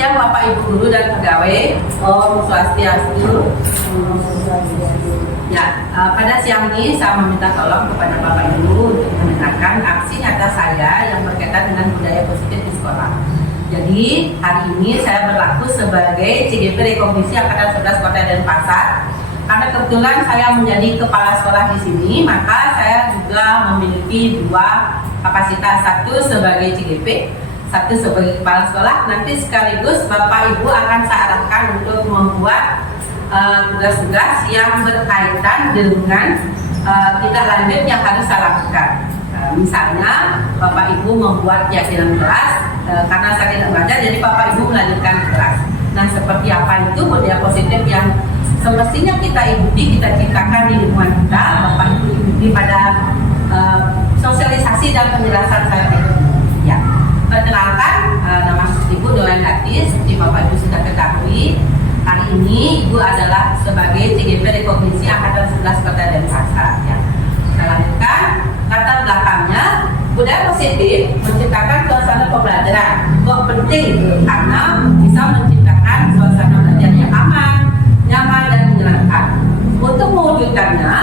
siang Bapak Ibu guru dan pegawai. Om Swastiastu. Ya, pada siang ini saya meminta tolong kepada Bapak Ibu untuk mendengarkan aksi nyata saya yang berkaitan dengan budaya positif di sekolah. Jadi hari ini saya berlaku sebagai CGP Rekognisi Angkatan 11 Kota Denpasar. Karena kebetulan saya menjadi kepala sekolah di sini, maka saya juga memiliki dua kapasitas, satu sebagai CGP, satu sebagai kepala sekolah. Nanti sekaligus Bapak Ibu akan saya arahkan untuk membuat tugas-tugas yang berkaitan dengan tindak lanjut yang harus saya lakukan. Misalnya Bapak Ibu membuat keyakinan kelas, karena saya tidak belajar, jadi Bapak Ibu melanjutkan kelas. Nah, seperti apa itu budaya positif yang semestinya kita ikuti, kita ciptakan di lingkungan kita. Bapak Ibu ikuti pada sosialisasi dan penjelasan saya itu. Ya, perkenalkan, nama Ibu Dolen Dati. Seperti Bapak Ibu sudah ketahui, hari ini Ibu adalah sebagai CGP Rekognisi Angkatan 11 Kota Denpasar. Ya, kita lanjutkan. Latar belakangnya, budaya positif menciptakan suasana pembelajaran. Kok penting? Karena bisa menciptakan suasana belajar yang aman, nyaman, dan menyenangkan. Untuk mewujudkannya,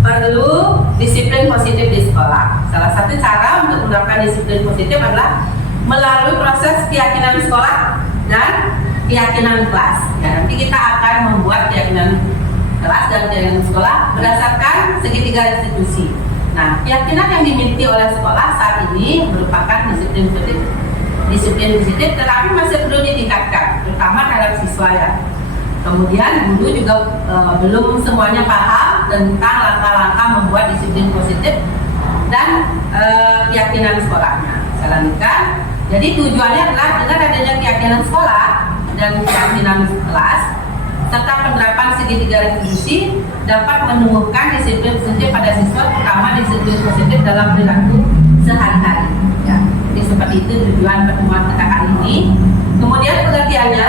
perlu disiplin positif di sekolah. Salah satu cara untuk menerapkan disiplin positif adalah melalui proses keyakinan sekolah dan keyakinan kelas. Ya, nanti kita akan membuat keyakinan kelas dan keyakinan sekolah berdasarkan segitiga institusi. Nah, keyakinan yang dimiliki oleh sekolah saat ini merupakan disiplin positif, tetapi masih perlu ditingkatkan, terutama terhadap siswa ya. Kemudian guru juga belum semuanya paham tentang langkah-langkah membuat disiplin positif dan keyakinan sekolahnya. Saya lanjutkan. Jadi tujuannya adalah dengan adanya keyakinan sekolah dan keyakinan kelas serta penerapan segitiga institusi dapat menumbuhkan disiplin positif pada siswa, terutama disiplin positif dalam perilaku sehari-hari. Ya, jadi seperti itu tujuan pertemuan kita kali ini. Kemudian pengertiannya,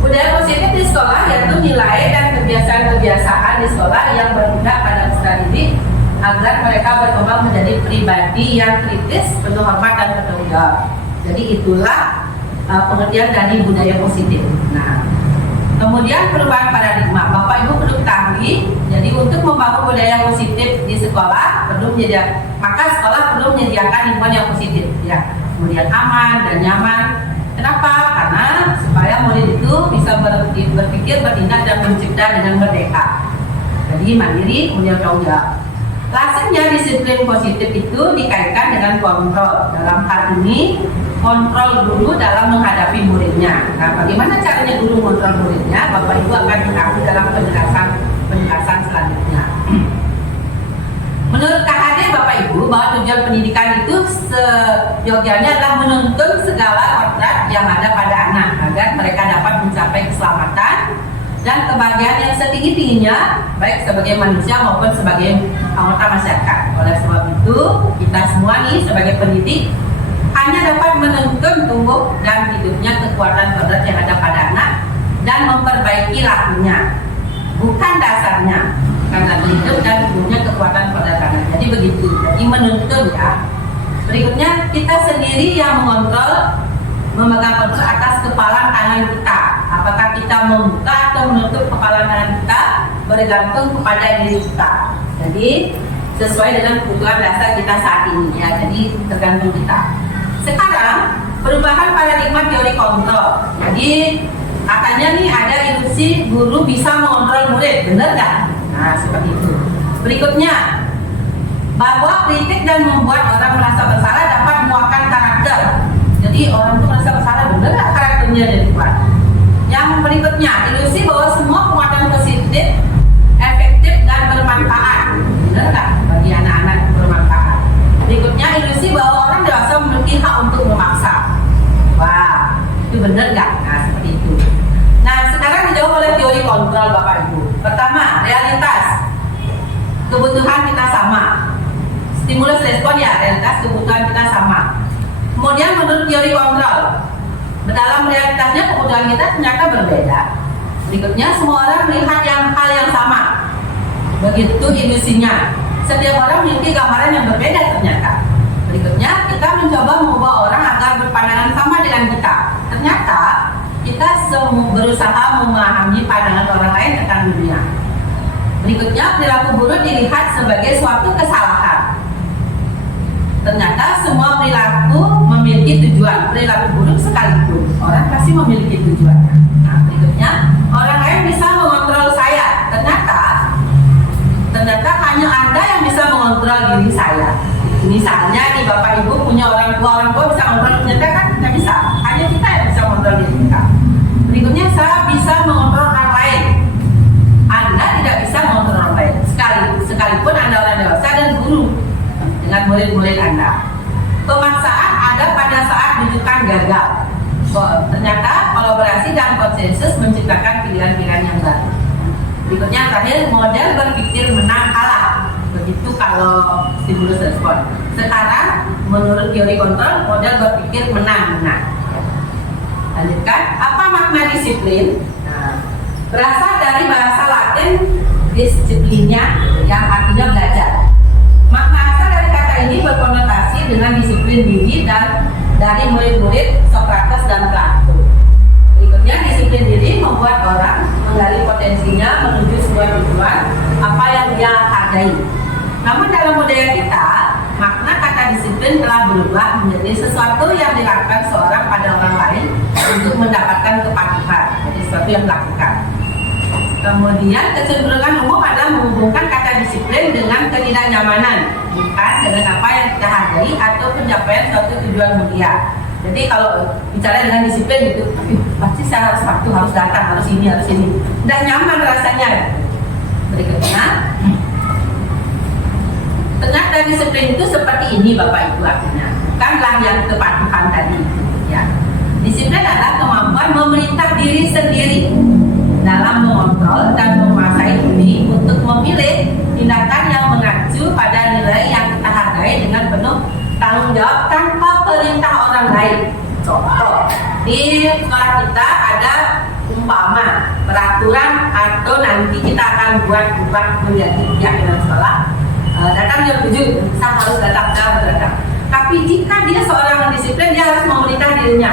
budaya positif di sekolah yaitu nilai dan kebiasaan-kebiasaan di sekolah yang berpihak pada peserta didik agar mereka berkembang menjadi pribadi yang kritis, penuh hormat dan bertanggung jawab. Jadi itulah pengertian dari budaya positif. Nah, kemudian perubahan paradigma, Bapak Ibu perlu ketahui. Jadi untuk membangun budaya positif di sekolah maka sekolah perlu menyediakan lingkungan yang positif, ya. Kemudian aman dan nyaman. Kenapa? Karena supaya murid itu bisa berpikir, bertindak dan mencipta dengan merdeka. Jadi mandiri, kemudian tanggung jawab. Lazimnya disiplin positif itu dikaitkan dengan kontrol. Dalam hal ini kontrol guru dalam menghadapi muridnya. Nah, bagaimana caranya guru mengontrol muridnya? Bapak Ibu akan dikasih dalam penjelasan selanjutnya. Menurut KHD Bapak Ibu, bahwa tujuan pendidikan itu seyogianya adalah menuntun segala kodrat yang ada pada anak agar mereka dapat mencapai keselamatan dan kebahagiaan yang setinggi-tingginya, baik sebagai manusia maupun sebagai anggota masyarakat. Oleh sebab itu, kita semua nih sebagai pendidik hanya dapat menuntun tumbuh dan hidupnya kekuatan kodrat yang ada pada anak dan memperbaiki lakunya, bukan dasarnya. Karena hidup dan hidupnya kekuatan kodrat anak. Jadi begitu. Jadi menuntun ya. Berikutnya, kita sendiri yang mengontrol, memegang kontrol atas kepala tangan kita. Apakah kita membuka atau menutup kepala tangan kita bergantung kepada diri kita. Jadi sesuai dengan kebutuhan dasar kita saat ini ya. Jadi tergantung kita. Sekarang perubahan paradigma teori kontrol. Jadi katanya nih ada ilusi guru bisa mengontrol murid, benar nggak? Nah, seperti itu. Berikutnya, bahwa kritik dan membuat orang merasa bersalah dapat memuakkan karakter. Jadi orang itu merasa bersalah, benar nggak karakternya jadi kuat? Yang berikutnya, ilusi bahwa semua penguatan positif efektif dan bermanfaat, benar nggak bagi anak-anak bermanfaat? Berikutnya, ilusi bahwa orang dewasa memiliki hak untuk memaksa. Wah, itu benar nggak? Nah, seperti itu. Nah, sekarang dijawab oleh teori kontrol Bapak Ibu. Pertama, realitas. Kebutuhan kita sama. Stimulus respon ya, realitas kebutuhan kita sama. Kemudian menurut teori kontrol, dalam realitasnya kebutuhan kita ternyata berbeda. Berikutnya, semua orang melihat hal yang sama. Begitu ilusinya. Setiap orang memiliki gambaran yang berbeda ternyata. Berikutnya, kita mencoba mengubah orang agar berpandangan sama dengan kita. Ternyata kita berusaha memahami pandangan orang lain tentang dunia. Berikutnya, perilaku buruk dilihat sebagai suatu kesalahan. Ternyata semua perilaku memiliki tujuan. Perilaku buruk sekalipun, orang pasti memiliki tujuan. Nah, berikutnya, orang lain bisa mengontrol saya. Ternyata hanya Anda yang bisa mengontrol diri saya. Misalnya nih, Bapak Ibu punya orang tua bisa mengontrol, ternyata kan tidak bisa. Hanya kita yang bisa mengontrol diri kita. Berikutnya, saya bisa mengontrol orang lain. Anda tidak bisa mengontrol orang lain. Sekalipun Anda orang dewasa dan guru dengan murid-murid Anda. Pemaksaan ada pada saat rujukan gagal. Ternyata kolaborasi dan konsensus menciptakan pilihan-pilihan yang baru. Berikutnya terakhir, model berpikir menang kalah. Begitu kalau stimulus respon. Sekarang menurut teori kontrol, model berpikir menang-menang. Lanjutkan, apa makna disiplin? Nah, berasal dari bahasa Latin disiplinnya yang artinya belajar. Makna asal dari kata ini berkonotasi dengan disiplin diri dan dari murid-murid Socrates dan Plato. Berikutnya, disiplin diri membuat orang menggali potensinya menuju sebuah tujuan apa yang dia hargai. Namun dalam budaya kita, makna kata disiplin telah berubah menjadi sesuatu yang dilakukan seorang pada orang lain untuk mendapatkan kepatuhan. Jadi sesuatu yang dilakukan. Kemudian kecenderungan umum adalah menghubungkan kata disiplin dengan ketidaknyamanan, bukan dengan apa yang kita hargai atau pencapaian suatu tujuan mulia. Jadi kalau bicara dengan disiplin itu, pasti saya harus waktu, harus datang, harus ini. Tidak nyaman rasanya. Berikutnya, ternyata disiplin itu seperti ini Bapak Ibu artinya, bukanlah yang kepatuhan tadi. Ya. Disiplin adalah kemampuan memerintah diri sendiri dalam mengontrol dan menguasai diri untuk memilih tindakan yang mengacu pada nilai yang kita hargai dengan penuh tanggung jawab tanpa perintah orang lain. Contoh, di sekolah kita ada umpama peraturan atau nanti kita akan buat menjadi keyakinan sekolah. Datang jam 7, saya harus datang. Tapi jika dia seorang yang disiplin, dia harus memerintah dirinya.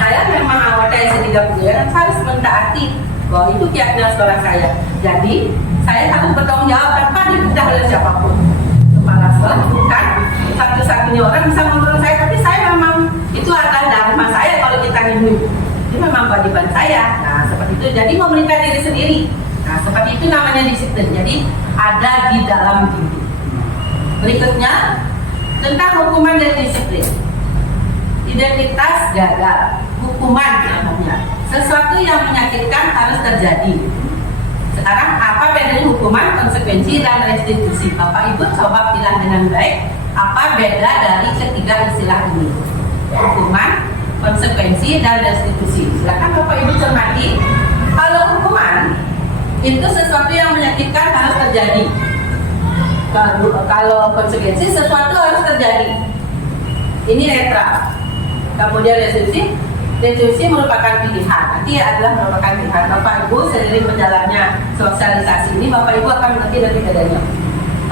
Saya memang anggota S3 dan saya harus mentaati bahwa itu keyakinan sekolah saya. Jadi saya harus bertanggung jawab tanpa diperintah oleh siapapun. Kepala sekolah bukan satu-satunya orang bisa mengontrol saya, tapi saya memang itu adalah dharma saya kalau kita hidup. Itu memang kewajiban saya. Nah seperti itu. Jadi memerintah diri sendiri. Nah seperti itu namanya disiplin. Jadi ada di dalam diri. Berikutnya tentang hukuman dan disiplin. Identitas gagal. Hukuman namanya. Sesuatu yang menyakitkan harus terjadi. Sekarang apa bedanya hukuman, konsekuensi, dan restitusi? Bapak Ibu coba pilih dengan baik apa beda dari ketiga istilah ini. Hukuman, konsekuensi, dan restitusi. Silakan Bapak Ibu cermati. Kalau hukuman itu sesuatu yang menyakitkan harus terjadi. Kalau konsekuensi sesuatu harus terjadi. Ini netral. Kemudian restitusi merupakan pilihan. Nanti adalah merupakan pilihan. Bapak Ibu seiring berjalannya sosialisasi ini, Bapak Ibu akan mengerti dari bedanya.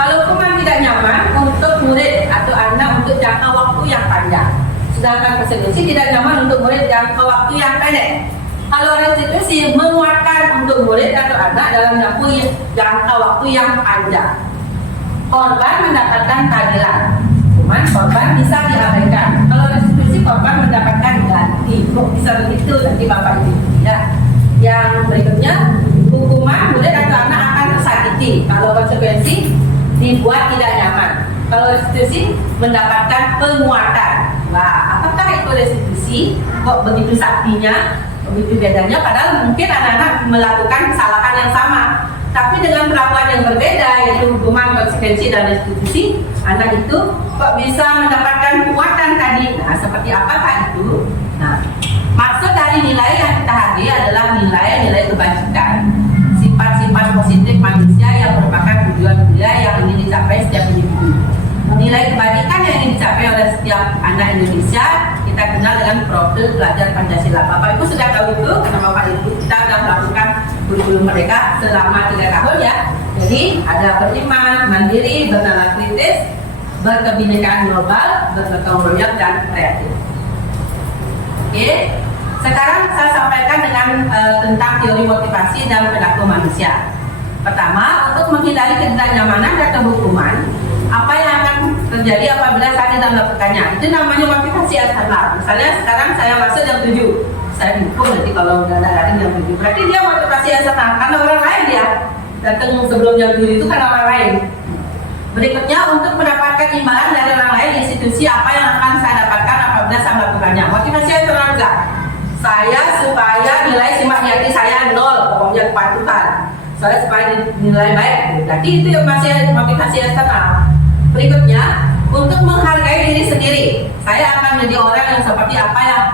Kalau hukuman tidak nyaman untuk murid atau anak untuk jangka waktu yang panjang, sedangkan konsekuensi tidak nyaman untuk murid jangka waktu yang pendek. Kalau restitusi menguatkan untuk murid atau anak dalam jangka waktu yang panjang. Korban mendapatkan keadilan. Hukuman korban bisa diabaikan. Kalau restitusi korban mendapatkan ganti. Kok bisa begitu nanti Bapak Ibu? Ya. Yang berikutnya, hukuman murid atau anak akan tersakiti. Kalau konsekuensi dibuat tidak nyaman. Kalau restitusi mendapatkan penguatan. Nah, apakah itu restitusi? Kok begitu saktinya? Begitu bedanya? Padahal mungkin anak-anak melakukan kesalahan yang sama. Tapi dengan perlakuan yang berbeda, yaitu hukuman, konsekuensi, dan restitusi, anak itu kok bisa mendapatkan kekuatan tadi. Nah, seperti apakah itu? Nah, maksud dari nilai yang kita hargai adalah nilai-nilai kebajikan, sifat-sifat positif manusia yang merupakan tujuan mulia yang ingin dicapai setiap individu. Nilai kebajikan yang ingin dicapai oleh setiap anak Indonesia kita kenal dengan profil pelajar Pancasila. Bapak Ibu sudah tahu itu karena Bapak Ibu kita sudah melakukan kurikulum mereka selama 3 tahun ya. Jadi ada beriman, mandiri, bernalar kritis, berkebinekaan global, bergotong royong, dan kreatif. Oke, Sekarang saya sampaikan tentang teori motivasi dan perilaku manusia. Pertama, untuk menghindari ketidaknyamanan dan kehukuman, apa yang akan terjadi apabila saya tidak melakukannya? Itu namanya motivasi eksternal. Misalnya sekarang saya masuk jam 7, saya dihukum nanti kalau udah ada jam 7. Berarti dia motivasi eksternal, karena orang lain dia datang sebelum jam 7 itu karena orang lain. Berikutnya, untuk mendapatkan imbalan dari orang lain, institusi apa yang akan saya dapatkan apabila saya melakukannya? Motivasi eksternal enggak. Saya supaya nilai simak nyati saya 0, pokoknya kepatuhan. Saya supaya nilai baik. Berarti itu yang masih motivasi eksternal. Berikutnya, untuk menghargai diri sendiri. Saya akan menjadi orang yang seperti apa yang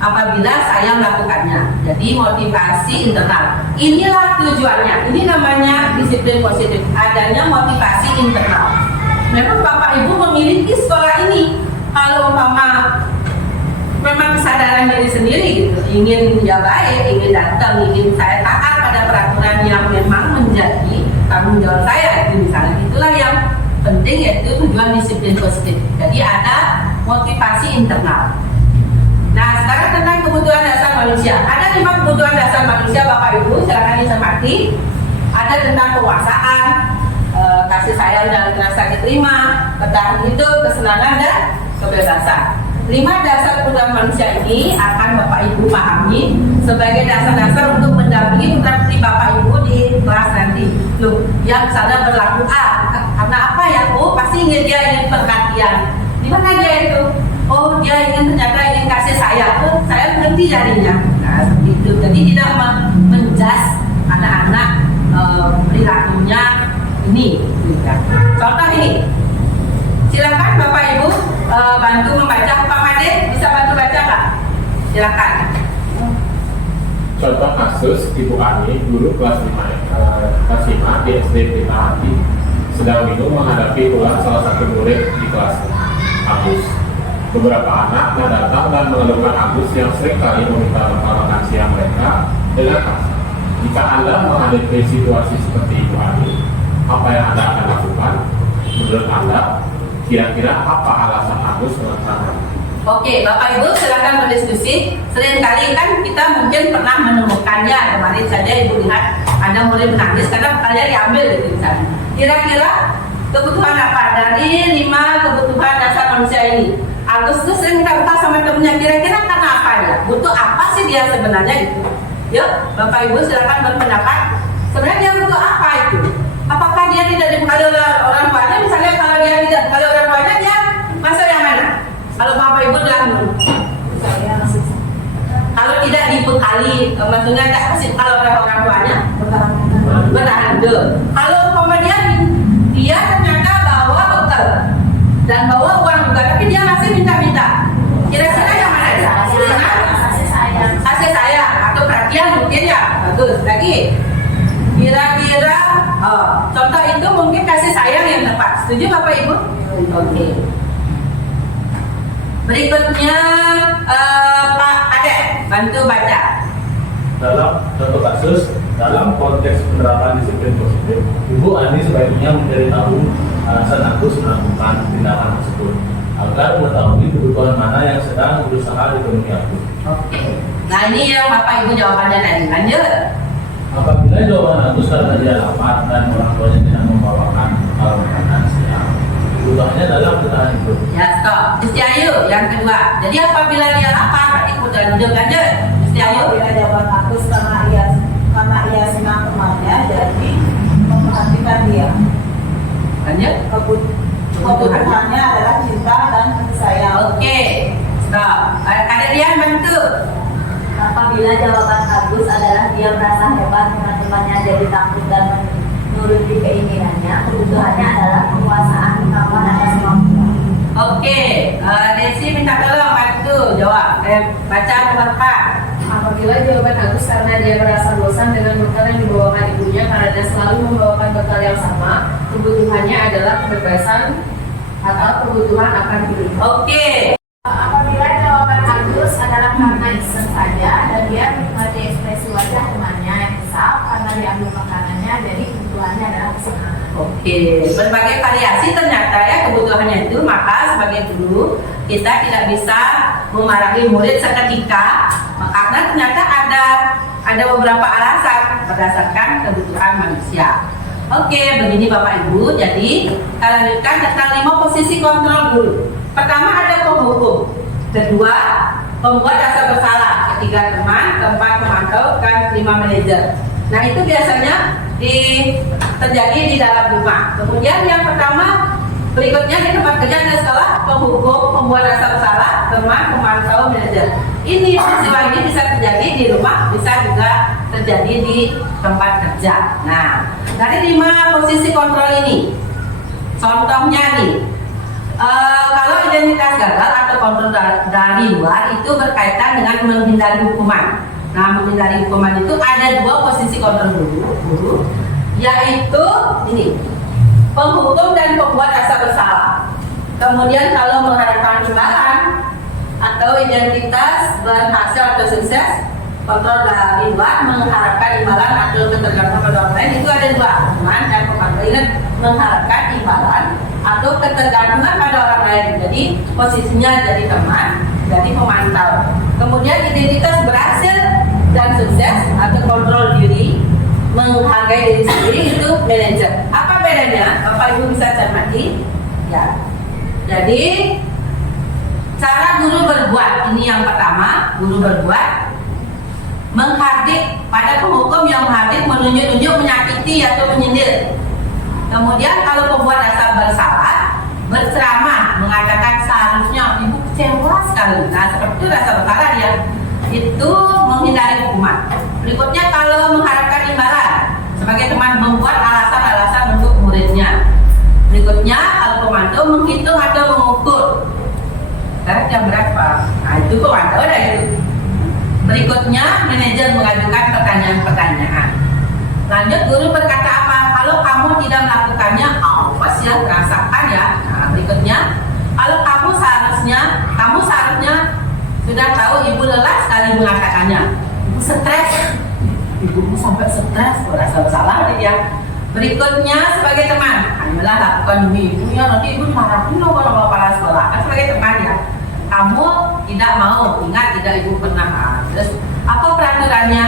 apabila saya melakukannya. Jadi motivasi internal. Inilah tujuannya. Ini namanya disiplin positif. Adanya motivasi internal. Memang Bapak Ibu memiliki sekolah ini. Kalau memang kesadaran diri sendiri gitu, ingin ya baik, ingin datang, ingin saya taat pada peraturan yang memang menjadi tanggung jawab saya, gitu, misalnya itulah yang penting, yaitu tujuan disiplin positif. Jadi ada motivasi internal. Nah, sekarang tentang kebutuhan dasar manusia. Ada 5 kebutuhan dasar manusia, Bapak Ibu, silakan dicermati. Ada tentang kekuasaan, kasih sayang dan rasa diterima, bertahan hidup, kesenangan dan kebebasan. 5 dasar kebutuhan manusia ini akan Bapak Ibu pahami sebagai dasar-dasar untuk mendampingi putra-putri Bapak Ibu di kelas nanti. Loh, yang sana berlaku A, karena apa ya? Oh, pasti dia ingin perhatian. Di mana dia itu? Oh, dia ternyata ingin kasih sayang. Oh, saya berhenti jadinya. Nah, seperti itu. Jadi tidak menjas anak-anak perilakunya ini. Contoh ini. Silakan Bapak Ibu bantu membaca. Pak Made bisa bantu baca nggak? Silakan. Contoh kasus Ibu Ani, guru kelas 5 di SD Pelita Hati, sedang bingung menghadapi ulah salah satu murid di kelas Agus. Beberapa anak datang dan mengeluhkan Agus yang seringkali meminta makan siang mereka dengan kasar. Jika Anda menghadapi situasi seperti Ibu Ani, apa yang Anda akan lakukan? Menurut Anda, kira-kira apa alasan Agus melakukan? Oke, Bapak Ibu silakan berdiskusi. Seringkali kan kita mungkin pernah menemukannya. Kemarin saja Ibu lihat Anda mulai menangis karena kalian diambil gitu misalnya. Kira-kira kebutuhan apa dari 5 kebutuhan dasar manusia ini? Agus tuh sering minta sama temennya. Kira-kira karena apa ya? Butuh apa sih dia sebenarnya itu? Yuk, Bapak Ibu silakan berpendapat. Sebenarnya dia butuh apa itu? Apakah dia tidak dibekali oleh orang tuanya? Misalnya kalau dia tidak dibekali orang tuanya, dia masuk yang mana? Kalau Bapak Ibu bilang kalau tidak dibekali, maksudnya tidak kasih kalau oleh orang tuanya, bertahan hidup. Kalau dia ternyata bawa bekal dan bawa uang juga, tapi dia masih minta-minta. Kira-kira yang mana? Kasih sayang atau perhatian mungkin ya, bagus. Lagi. Kira-kira contoh itu mungkin kasih sayang yang tepat. Setuju Bapak Ibu? Oke. Berikutnya Pak Ade, bantu baca. Dalam contoh kasus, dalam konteks penerapan disiplin positif, Ibu Ani sebaiknya mencari tahu alasan Agus melakukan tindakan tersebut agar mengetahui kebutuhan mana yang sedang berusaha dipenuhi Agus. Oke. Nah ini yang Bapak Ibu jawabannya tadi. Lanjut. Apabila jawaban Agus karena dia lapar dan orang tuanya tidak membawakan bekal makanan siang, kebutuhannya dalam bertahan hidup. Ya stop. Istiayu yang kedua. Jadi apabila dia lapar, berarti kebutuhan hidup. Lanjut. Istiayu. Apabila jawaban Agus karena ia senang temannya, jadi memperhatikan dia. Lanjut. Kebutuhannya adalah cinta dan kasih sayang. Oke. Stop. Ada dia bantu. Apabila jawaban Agus adalah dia merasa hebat dengan temannya jadi takut dan menuruti keinginannya, kebutuhannya adalah kekuasaan kemampuan atas kemampuan. Oke, Desi minta tolong bantu jawab. Baca nomor 4. Apabila jawaban Agus karena dia merasa bosan dengan bekal yang dibawakan ibunya karena dia selalu membawakan bekal yang sama, kebutuhannya adalah kebebasan atau kebutuhan akan hidup. Oke. Apabila jawaban Agus adalah karena iseng saja dan dia menikmati ekspresi wajah temannya yang kesal karena diambil makanannya, jadi kebutuhannya adalah kesenangan. Oke, berbagai variasi ternyata ya kebutuhannya itu, maka sebagai guru kita tidak bisa memarahi murid seketika karena ternyata ada beberapa alasan berdasarkan kebutuhan manusia. Oke, begini Bapak Ibu. Jadi kita lanjutkan tentang 5 posisi kontrol guru. Pertama ada penghukum, kedua pembuat rasa bersalah, ketiga teman, keempat pemantau, kelima manajer. Nah itu biasanya terjadi di dalam rumah. Kemudian yang pertama berikutnya di tempat kerja ada setelah penghukum, pembuat rasa bersalah, teman, pemantau, manajer. Ini peristiwa ini bisa terjadi di rumah, bisa juga terjadi di tempat kerja. Nah, dari 5 posisi kontrol ini, contohnya nih, kalau identitas gagal atau kontrol dari luar itu berkaitan dengan menghindari hukuman. Nah, menghindari hukuman itu ada 2 posisi kontrol guru, yaitu ini, penghukum dan pembuat rasa bersalah. Kemudian kalau mengharapkan imbalan atau identitas berhasil atau sukses, kontrol dari luar mengharapkan imbalan atau ketergantungan pada orang lain, itu ada 2, teman dan pemantau. Ingat, mengharapkan imbalan atau ketergantungan pada orang lain. Jadi posisinya jadi teman, jadi pemantau. Kemudian identitas berhasil dan sukses atau kontrol diri, menghargai diri sendiri, itu manajer. Apa bedanya? Bapak Ibu bisa cermati ya. Jadi cara guru berbuat, ini yang pertama, guru berbuat menghardik. Pada penghukum yang menghardik, menunjuk-nunjuk, menyakiti atau menyindir. Kemudian kalau pembuat rasa bersalah, berceramah, mengatakan seharusnya ibu kecewa sekali. Nah seperti itu rasa bersalah ya, itu menghindari hukuman. Berikutnya kalau mengharapkan imbalan, sebagai teman membuat alasan-alasan untuk muridnya. Berikutnya kalau pemantau menghitung atau mengukur jam berapa. Nah itu pemantau ada itu. Berikutnya manajer mengajukan pertanyaan-pertanyaan. Lanjut guru berkata apa? Kalau kamu tidak melakukannya, awas ya, rasakan ya. Nah berikutnya, kalau kamu seharusnya sudah tahu ibu lelah sekali mengatakannya. Ibu stres, ibumu sampai stres, merasa bersalah dia. Berikutnya sebagai teman, hanyalah lakukan demi ibu ya, nanti ibu marahin loh kalau bapak sekolah. Kan sebagai teman ya, kamu tidak mau, ingat tidak ibu pernah. Terus apa peraturannya?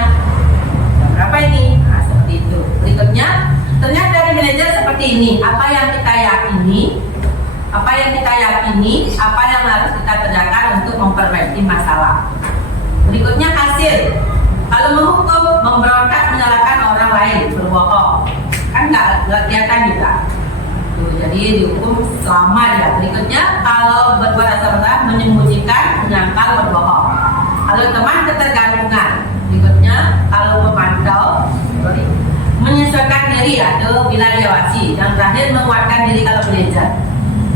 Berapa ini? Nah seperti itu. Berikutnya, ternyata dari manajer seperti ini. Apa yang kita yakini, apa yang harus kita kerjakan untuk memperbaiki masalah. Berikutnya hasil. Kalau menghukum, memberontak, menyalahkan orang lain, berbohong, kan nggak kelihatan juga. Tuh, jadi dihukum selama dia. Berikutnya kalau berbuat rasa bersalah, menyembunyikan, menyangkal, berbohong. Kalau teman ketergantungan. Berikutnya kalau memantau, menyesuaikan diri atau bila diawasi. Yang terakhir menguatkan diri kalau belajar.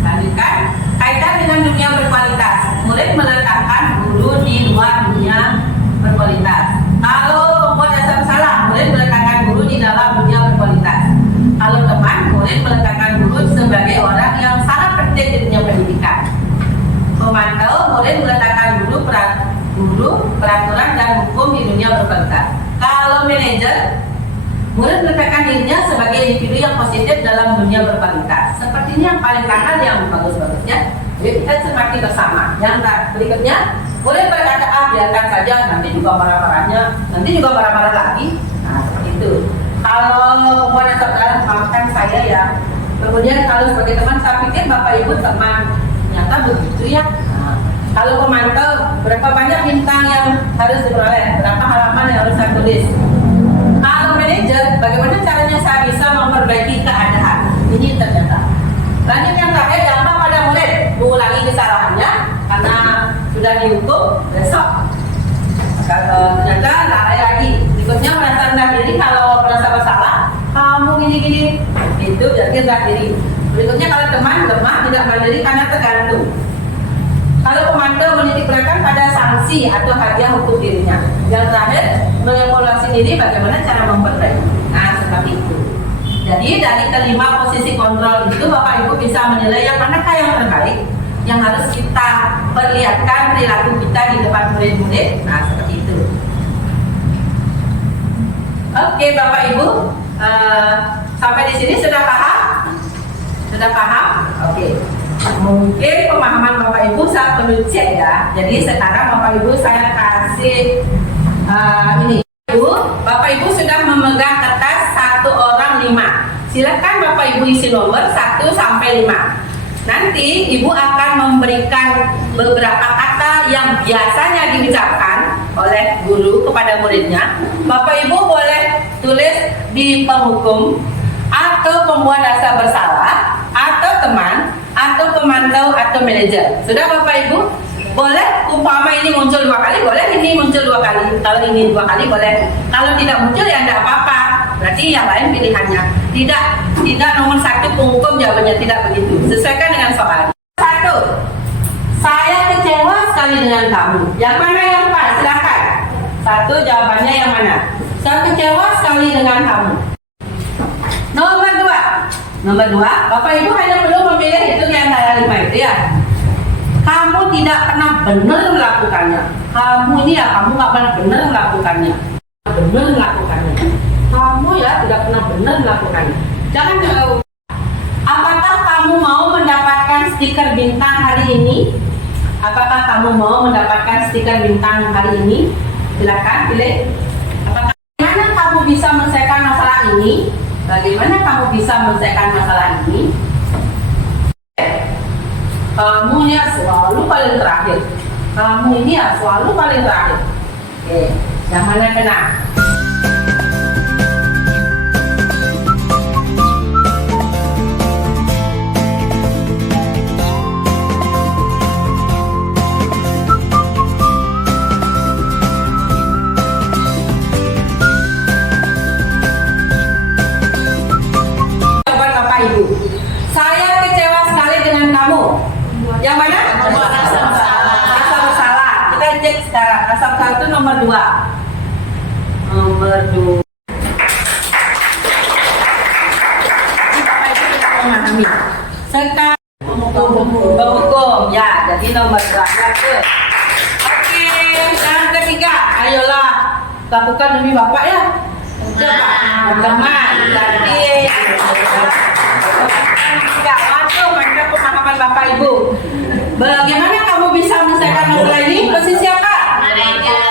Lanjutkan kaitan dengan dunia berkualitas. Murid meletakkan guru di luar dunia berkualitas. Kalau pembuat rasa bersalah, murid meletakkan guru di dalam dunia berkualitas. Kalau teman, murid meletakkan guru sebagai orang yang sangat penting di dunia pendidikan. Pemantau, murid meletakkan guru peraturan dan hukum di dunia berkualitas. Kalau manajer, murid meletakkan dirinya sebagai individu yang positif dalam dunia berkualitas. Seperti ini yang paling kanan yang bagus-bagusnya. Jadi kita cermati bersama. Yang berikutnya, murid berkata biarkan saja, nanti juga marah-marahnya, nanti juga marah-marah lagi. Nah seperti itu. Kalau pembuat saudara maafkan saya ya. Kemudian kalau sebagai teman, saya pikir bapak ibu teman, ternyata begitu ya. Nah, kalau pemantau, berapa banyak bintang yang harus diperoleh, berapa halaman yang harus saya tulis. Kalau manajer, bagaimana caranya saya bisa memperbaiki keadaan? Ini ternyata. Lanjut yang terakhir, dampak pada murid mengulangi kesalahannya karena sudah dihukum besok. Ternyata lalai lagi. Berikutnya merasa rendah diri kalau merasa bersalah. Kamu gini-gini, itu jadi rendah diri. Berikutnya kalau teman lemah tidak mandiri karena tergantung. Kalau pemantau menitik beratkan pada sanksi atau hadiah untuk dirinya. Yang terakhir, mengevaluasi diri bagaimana cara memperbaiki. Nah, seperti itu. Jadi dari kelima posisi kontrol itu Bapak Ibu bisa menilai yang manakah yang terbaik, yang harus kita perlihatkan perilaku kita di depan murid-murid. Nah, seperti itu. Oke, Bapak Ibu, sampai di sini sudah paham? Sudah paham? Oke. Mungkin pemahaman Bapak Ibu saya perlu cek ya. Jadi sekarang Bapak Ibu saya kasih ini. Bapak Ibu sudah memegang kertas 1 orang 5. Silakan Bapak Ibu isi nomor 1 sampai 5. Nanti Ibu akan memberikan beberapa kata yang biasanya diucapkan oleh guru kepada muridnya. Bapak Ibu boleh tulis di penghukum atau pembuat dasar bersalah atau teman atau pemantau atau manajer. Sudah Bapak Ibu? Boleh umpama ini muncul 2 kali, boleh ini muncul 2 kali. Kalau ini 2 kali boleh. Kalau tidak muncul ya tidak apa-apa. Berarti yang lain pilihannya. Tidak nomor 1 penghukum jawabannya, tidak begitu. Sesuaikan dengan soal. 1. Saya kecewa sekali dengan kamu. Yang mana yang pas? Silakan. 1 jawabannya yang mana? Saya kecewa sekali dengan kamu. Nomor 2, Bapak Ibu hanya perlu memilih itu di antara 5 itu ya. Kamu tidak pernah benar melakukannya. Kamu ini ya, kamu nggak pernah benar melakukannya. Benar melakukannya. Kamu ya tidak pernah benar melakukannya. Jangan jauh. Apakah kamu mau mendapatkan stiker bintang hari ini? Apakah kamu mau mendapatkan stiker bintang hari ini? Silakan pilih. Apakah bagaimana kamu bisa menyelesaikan masalah ini? Bagaimana kamu bisa menyelesaikan masalah ini? Kamu ya selalu paling terakhir. Kamu ini ya selalu paling terakhir. Oke, yang mana kena? Bapak Ibu, saya kecewa sekali dengan kamu. Yang mana? Rasa bersalah. Kita cek sekarang. Rasa bersalah itu nomor 2. Nomor 2. Bapak Ibu kita memahami. Sekarang penghukum. Ya, jadi nomor 2. Oke, yang ketiga. Ayolah, lakukan demi Bapak ya. Teman, jadi mantap pemahaman Bapak Ibu. Bagaimana kamu bisa menyelesaikan masalah ini? Posisi apa? Manajer.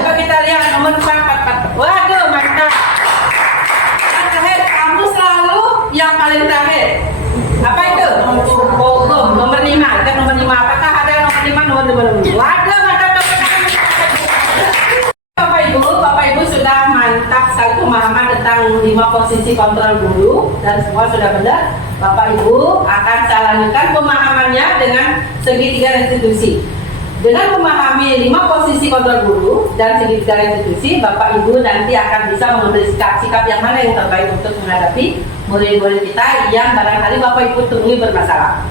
Coba kita lihat nomor 4. Waduh, mantap. Yang terakhir, kamu selalu yang paling terakhir. Apa itu? Nomor 5. Itu nomor 5. Apakah ada nomor 5, nomor 2? Waduh, mantap. Bapak Ibu sudah mantap sekali pemahaman tentang 5 posisi kontrol guru dan semua sudah benar. Bapak Ibu akan saya lanjutkan pemahamannya dengan segitiga restitusi. Dengan memahami 5 posisi kontrol guru dan segitiga restitusi, Bapak Ibu nanti akan bisa mengambil sikap yang mana yang terbaik untuk menghadapi murid-murid kita yang barangkali Bapak Ibu temui bermasalah.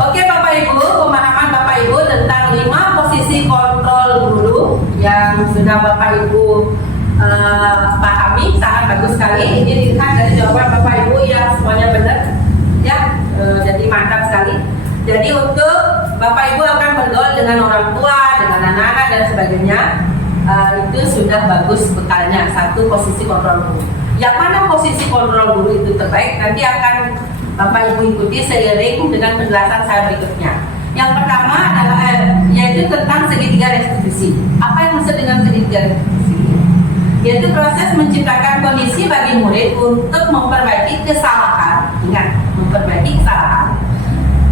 Oke Bapak Ibu, pemahaman Bapak Ibu tentang 5 posisi kontrol guru yang sudah Bapak Ibu pahami sangat bagus sekali. Ini dilihat dari jawaban Bapak Ibu yang semuanya benar ya, jadi mantap sekali. Jadi untuk Bapak Ibu akan bergaul dengan orang tua, dengan anak-anak dan sebagainya, itu sudah bagus bekalnya. 1 posisi kontrol guru. Yang mana posisi kontrol guru itu terbaik nanti akan Bapak Ibu ikuti seiring dengan penjelasan saya berikutnya. Yang pertama adalah yaitu tentang segitiga restitusi. Apa yang maksud dengan segitiga restitusi? Yaitu proses menciptakan kondisi bagi murid untuk memperbaiki kesalahan. Ingat, memperbaiki kesalahan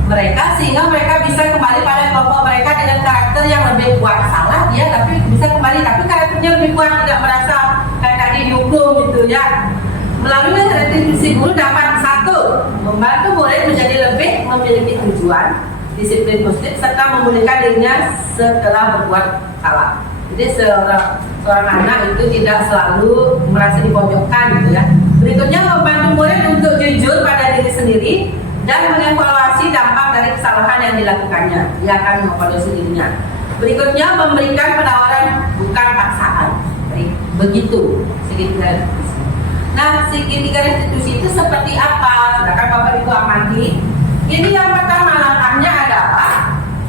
mereka sehingga mereka bisa kembali pada kelompok mereka dengan karakter yang lebih kuat. Salah dia tapi bisa kembali, tapi karakternya lebih kuat, tidak merasa kayak tadi dihukum gitu ya. Melalui restitusi guru dapat 1. Membantu murid menjadi lebih memiliki tujuan, disiplin positif, serta memulihkan dirinya setelah berbuat salah. Jadi seorang anak itu tidak selalu merasa dipojokkan gitu ya. Berikutnya membantu murid untuk jujur pada diri sendiri dan mengevaluasi dampak dari kesalahan yang dilakukannya. Dia akan mengevaluasi dirinya. Berikutnya memberikan penawaran bukan paksaan. Begitu segitiga restitusi. Nah, segitiga restitusi itu seperti apa? Silakan Bapak Ibu amati. Ini yang pertama langkahnya adalah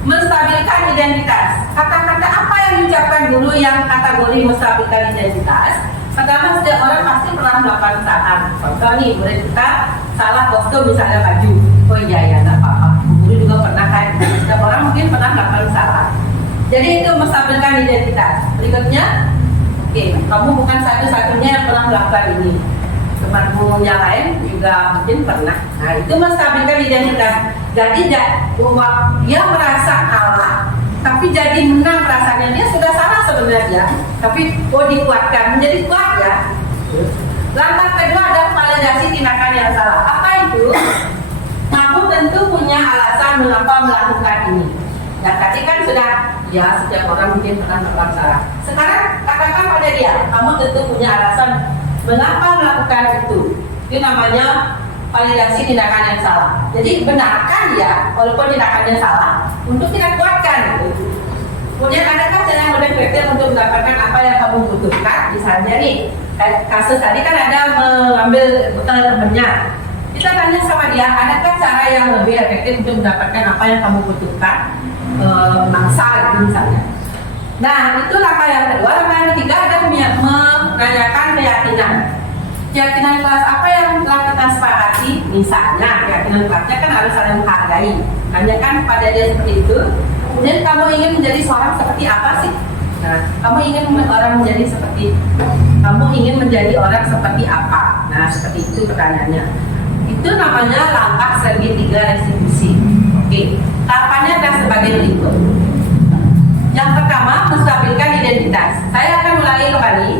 menstabilkan identitas. Kata-kata apa yang diucapkan dulu yang kategori menstabilkan identitas? Pertama, setiap orang pasti pernah melakukan kesalahan. Contoh nih, murid kita salah kostum misalnya baju. Oh iya ya, nggak apa-apa. Setiap orang mungkin pernah melakukan salah. Jadi itu menstabilkan identitas. Berikutnya, oke, kamu bukan satu-satunya yang pernah melakukan ini. Temanmu yang lain juga mungkin pernah. Nah, itu menstabilkan identitas. Jadi dia merasa kalah, tapi jadi menang perasaannya. Dia sudah salah sebenarnya, tapi dikuatkan menjadi kuat ya. Langkah kedua adalah validasi tindakan yang salah. Apa itu? Kamu tentu punya alasan mengapa melakukan ini. Dan tadi kan sudah, ya setiap orang mungkin pernah melakukan salah. Sekarang katakan pada dia, kamu tentu punya alasan mengapa melakukan itu. Itu namanya validasi tindakan yang salah. Jadi benarkan ya, walaupun tindakannya salah, untuk kita kuatkan. Gitu. Kemudian adakah cara yang lebih efektif untuk mendapatkan apa yang kamu butuhkan? Misalnya nih, kasus tadi kan ada mengambil bekal temennya. Kita tanya sama dia, adakah cara yang lebih efektif untuk mendapatkan apa yang kamu butuhkan? Mangsa gitu misalnya. Nah, itu langkah yang kedua. Langkah yang ketiga ada menanyakan keyakinan. Keyakinan kelas apa yang telah kita sepakati? Misalnya, keyakinan kelasnya kan harus saling menghargai. Tanyakan pada dia seperti itu. Kemudian kamu ingin menjadi seorang seperti apa sih? Nah, kamu ingin menjadi orang seperti apa? Nah, seperti itu pertanyaannya. Itu namanya langkah segitiga restitusi. Oke, tahapannya adalah sebagai berikut. Yang pertama, menstabilkan identitas. Saya akan ulangi kembali.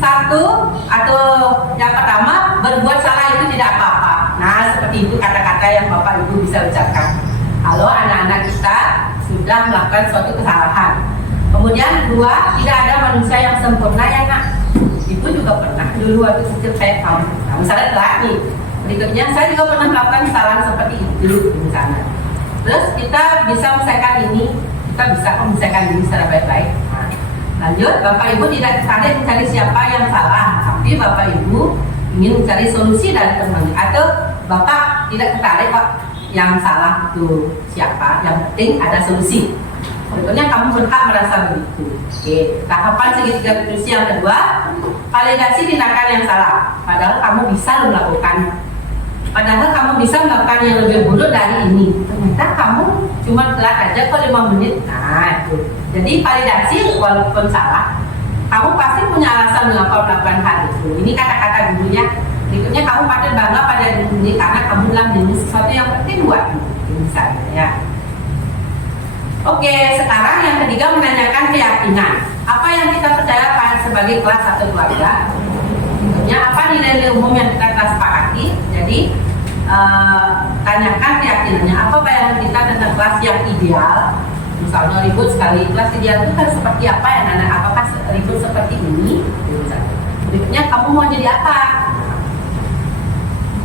Satu, atau yang pertama, berbuat salah itu tidak apa-apa. Nah, seperti itu kata-kata yang Bapak Ibu bisa ucapkan. Kalau anak-anak kita sudah melakukan suatu kesalahan. Kemudian dua, tidak ada manusia yang sempurna ya nak. Itu juga pernah dulu waktu kecil saya tahu. Nah, misalnya telat nih. Berikutnya saya juga pernah melakukan kesalahan seperti itu misalnya. Terus kita bisa menyelesaikan ini, kita bisa menyelesaikan ini secara baik-baik. Nah, lanjut, Bapak Ibu tidak tertarik mencari siapa yang salah, tapi Bapak Ibu ingin mencari solusi dari teman. Atau Bapak tidak tertarik kok yang salah itu siapa, yang penting ada solusi. Sebetulnya kamu berhak merasa begitu. Oke, tahapan segitiga restitusi yang kedua, validasi tindakan yang salah. Padahal kamu bisa melakukan yang lebih buruk dari ini. Ternyata kamu cuma telat aja kok 5 menit. Nah, itu. Jadi validasi walaupun salah, kamu pasti punya alasan mengapa melakukan hal itu. Ini kata-kata gurunya. Berikutnya kamu patut bangga pada diri sendiri karena kamu telah menjadi sesuatu yang penting buat misalnya ya. Oke, sekarang yang ketiga menanyakan keyakinan. Apa yang kita percaya sebagai kelas atau keluarga? Berikutnya apa nilai umum yang kita telah sepakati? Jadi tanyakan keyakinannya. Apa bayangan kita tentang kelas yang ideal? Misalnya ribut sekali, kelas ideal itu kan seperti apa ya Nana? Apakah ribut seperti ini? Misalnya. Berikutnya kamu mau jadi apa?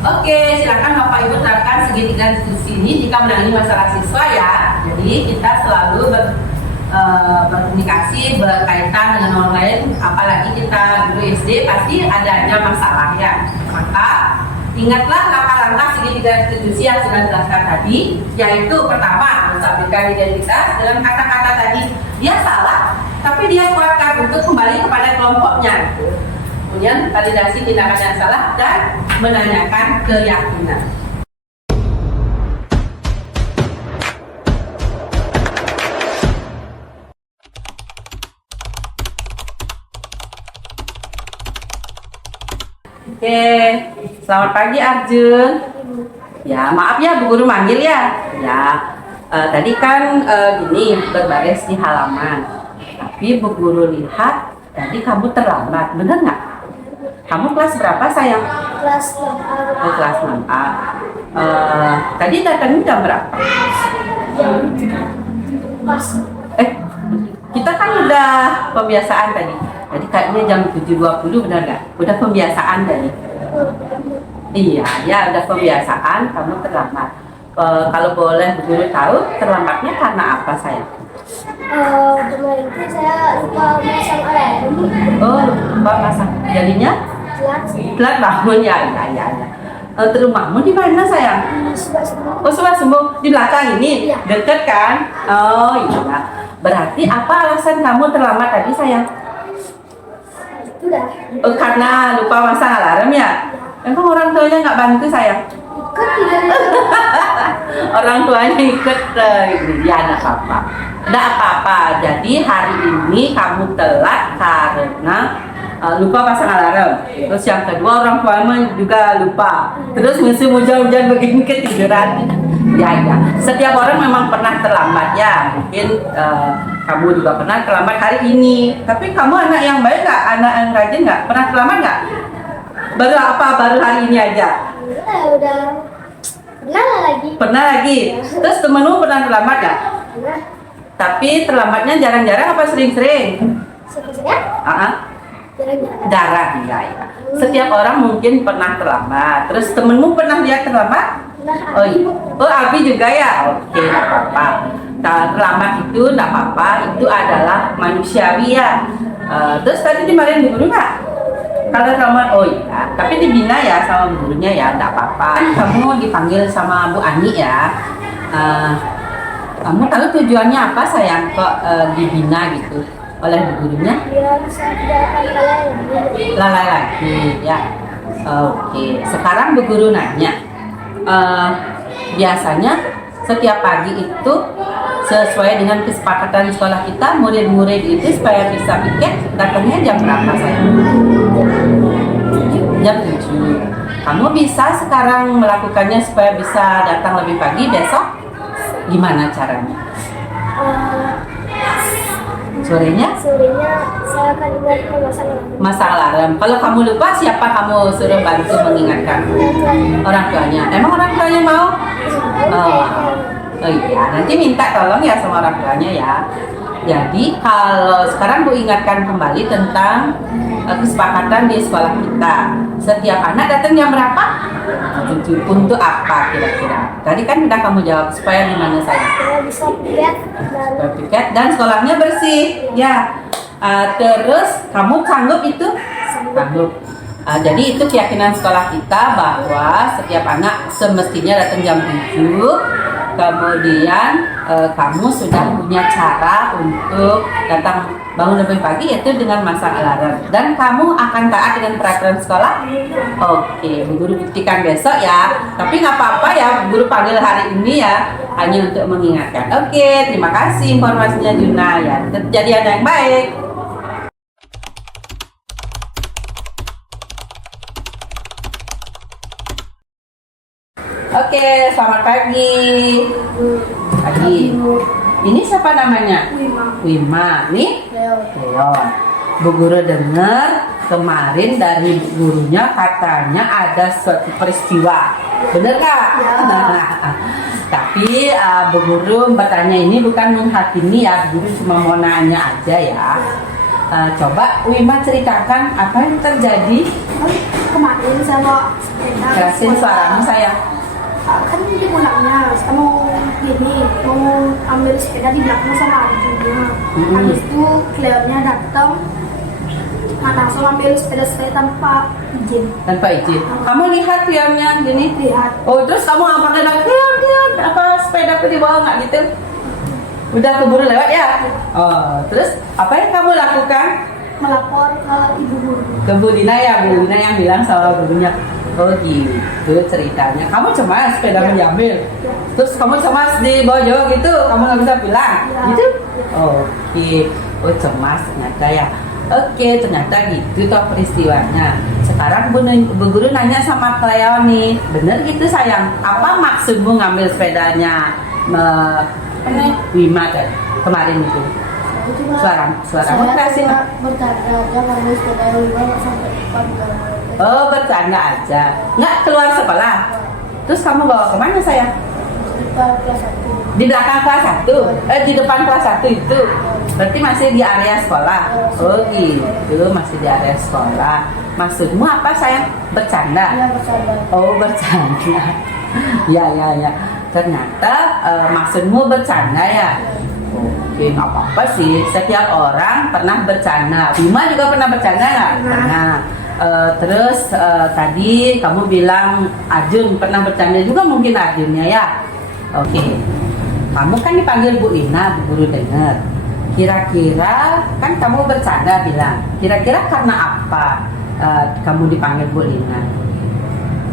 Oke, silakan Bapak Ibu terapkan segitiga diskusi ini jika menangani masalah siswa ya. Jadi kita selalu berkomunikasi berkaitan dengan orang lain, apalagi kita guru SD pasti adanya masalah ya. Maka ingatlah langkah-langkah segitiga institusi yang sudah dijelaskan tadi, yaitu pertama menstabilkan identitas dengan kata-kata tadi dia salah, tapi dia kuatkan untuk kembali kepada kelompoknya. Kemudian validasi tindakan yang salah dan menanyakan keyakinan. Oke, selamat pagi Arjun. Ya, maaf ya Bu Guru manggil ya. Ya, tadi kan gini berbaris di halaman. Tapi Bu Guru lihat tadi kamu terlambat, bener nggak? Kamu kelas berapa sayang? Kelas 6A. Oh, kelas 6A. Tadi datangnya jam berapa? Pas. Kita kan udah pembiasaan tadi. Jadi kayaknya jam 7.20 benar nggak? Udah pembiasaan tadi. Iya, ya udah pembiasaan. Kamu terlambat. Kalau boleh Bu Guru tahu terlambatnya karena apa sayang? Kemarin itu saya lupa masang alarm. Oh, lupa pasang. Jadinya? Telat bangun ya. Terus rumahmu di mana sayang? Oh, Sumbung di belakang ini, Iya. deket kan? Oh iya. Berarti apa alasan kamu terlambat tadi sayang? Udah. Oh, karena lupa masang alarm ya? Emang orang tuanya nggak bantu sayang? Kan tidak. orang tuanya ikut ya enggak apa-apa. Enggak apa-apa. Jadi hari ini kamu telat karena lupa pasang alarm. Terus yang kedua orang tuamu juga lupa. Terus musim hujan-hujan begini ketiduran. Ya. Setiap orang memang pernah terlambat ya. Mungkin kamu juga pernah terlambat hari ini. Tapi kamu anak yang baik nggak? Anak yang rajin nggak? Pernah terlambat nggak? Baru hari ini aja? Udah pernah lagi. Pernah lagi? Terus temenmu pernah terlambat nggak? Pernah. Tapi terlambatnya jarang-jarang apa sering-sering? Sebenarnya jarang-jarang. Jarang, ya. Setiap orang mungkin pernah terlambat. Terus temenmu pernah lihat terlambat? Abi juga ya? Oke, nggak apa-apa. Terlambat itu nggak apa-apa, itu adalah manusiawi ya. Terus tadi dimarahin bu guru nggak? Kalau terlambat, oh iya. Tapi dibina ya sama bu gurunya ya, nggak apa-apa. Kamu dipanggil sama Bu Ani ya. Kamu tahu tujuannya apa sayang kok dibina gitu oleh bu gurunya? Biar bisa tidak akan Lalai lagi ya. Oke, sekarang bu guru nanya. Biasanya setiap pagi itu sesuai dengan kesepakatan sekolah kita, murid-murid itu supaya bisa piket datangnya jam berapa sayang? Jam 7. Kamu bisa sekarang melakukannya supaya bisa datang lebih pagi besok? Gimana caranya? Sorenya saya akan ingatkan masang alarm. Kalau kamu lupa, siapa kamu suruh bantu mengingatkan? Orang tuanya. Emang orang tuanya mau? Oh iya, nanti minta tolong ya sama orang tuanya ya. Jadi kalau sekarang Bu ingatkan kembali tentang kesepakatan di sekolah kita. Setiap anak datang jam berapa? Untuk apa kira-kira? Tadi kan udah kamu jawab, supaya gimana saya? Saya bisa Piket dan sekolahnya bersih ya. Terus kamu sanggup itu? Sanggup. Jadi itu keyakinan sekolah kita bahwa setiap anak semestinya datang jam 7. Kemudian kamu sudah punya cara untuk datang bangun lebih pagi, yaitu dengan masang alarm. Dan kamu akan taat dengan peraturan sekolah? Oke, Bu Guru buktikan besok ya. Tapi nggak apa-apa ya, Bu Guru panggil hari ini ya, hanya untuk mengingatkan. Oke, terima kasih informasinya Juna ya. Jadi anak yang baik. Oke, selamat pagi. Pagi. Ini siapa namanya? Wima. Nih? Leon. Bu Guru dengar kemarin dari bu gurunya katanya ada suatu peristiwa. Bener nggak? Tapi Bu Guru bertanya ini bukan menghakimi ya, Bu Guru cuma mau nanya aja ya. Coba Wima ceritakan apa yang terjadi. Kemarin saya mau sepeda. Kerasin suaramu sayang. Kan di pulangnya, saya mau ambil sepeda di belakang sama adiknya. Habis itu Cleonya datang, langsung ambil sepeda saya tanpa izin. Tanpa izin. Kamu lihat Cleonya gini? Lihat. Oh, terus kamu apa bilang Cleon, apa sepeda aku dibawa nggak gitu? Udah keburu lewat ya? Oh, terus apa yang kamu lakukan? Melapor ke ibu guru. Ke Bu Dina ya, Bu Dina yang bilang sama gurunya. Oh gitu ceritanya. Kamu cemas sepedamu diambil. Terus kamu cemas di bawah jauh gitu, kamu nggak bisa pulang, gitu? Oke. Oh cemas ternyata ya. Oke, ternyata gitu toh peristiwanya. Sekarang Bu Guru nanya sama Cleo nih, bener gitu sayang? Apa maksudmu ngambil sepedanya Wima kemarin itu? Suaramu kerasin. Bercanda aja karena sepeda Wima nggak sampai depan. Oh, bercanda aja. Nggak keluar sekolah. Terus kamu bawa kemana sayang? Kelas 1. Di belakang kelas 1? Di depan kelas 1 itu? Berarti masih di area sekolah? Oh gitu, masih di area sekolah. Maksudmu apa sayang? Bercanda? Iya, bercanda. Oh bercanda. Ya. Ternyata maksudmu bercanda ya? Oke, nggak apa-apa sih. Setiap orang pernah bercanda. Bima juga pernah bercanda nggak? Pernah. Terus tadi kamu bilang Arjun pernah bercanda juga, mungkin Arjunnya ya. Oke. Kamu kan dipanggil Bu Ina, Bu Guru dengar. Kira-kira kan kamu bercanda bilang. Kira-kira karena apa kamu dipanggil Bu Ina?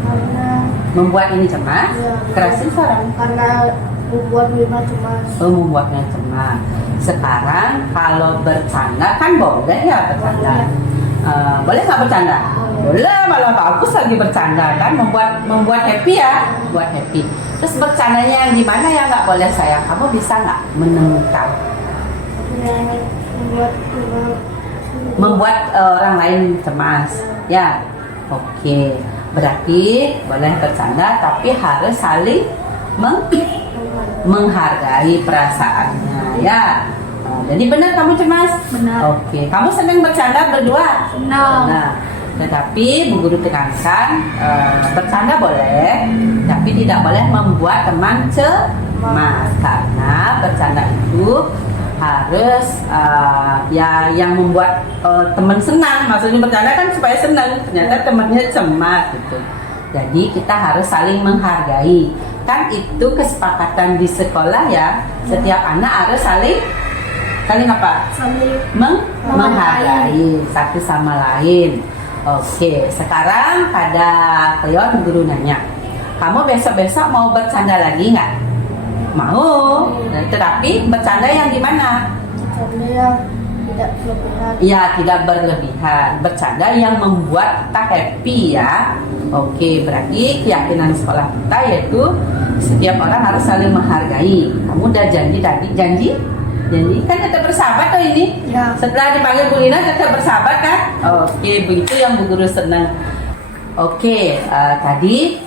Karena Membuat ini cemas? Ya, Kerasin seorang. karena membuat Bima cemas. Membuatnya cemas. Sekarang kalau bercanda kan boleh ya bercanda. Boleh nggak bercanda? Boleh, malah bagus lagi bercanda kan, membuat happy ya, buat happy. Terus bercandanya yang gimana ya nggak boleh sayang? Kamu bisa nggak menemukan? Membuat orang lain cemas, ya. Oke, berarti boleh bercanda tapi harus saling menghargai perasaannya, ya. Jadi benar kamu cemas? Benar. Oke, kamu senang bercanda berdua? Senang. Nah, tetapi Bu Guru tekankan bercanda boleh, tapi tidak boleh membuat teman cemas karena bercanda itu harus ya yang membuat teman senang. Maksudnya bercanda kan supaya senang, ternyata temannya cemas gitu. Jadi kita harus saling menghargai. Kan itu kesepakatan di sekolah ya. Setiap anak harus saling apa? Saling Menghargai satu sama lain. Oke, sekarang pada Cleon guru nanya, kamu besok-besok mau bercanda lagi nggak? Mau. Nah, tetapi bercanda yang gimana? bercanda yang tidak berlebihan. Ya, tidak berlebihan. Bercanda yang membuat kita happy ya. Oke, berarti keyakinan sekolah kita yaitu setiap orang harus saling menghargai. Kamu udah janji tadi, janji kan tetap bersahabat tuh ini. Ya. Setelah dipanggil Bu Lina tetap bersahabat kan? Oke, begitu yang Bu Guru senang. Oke, tadi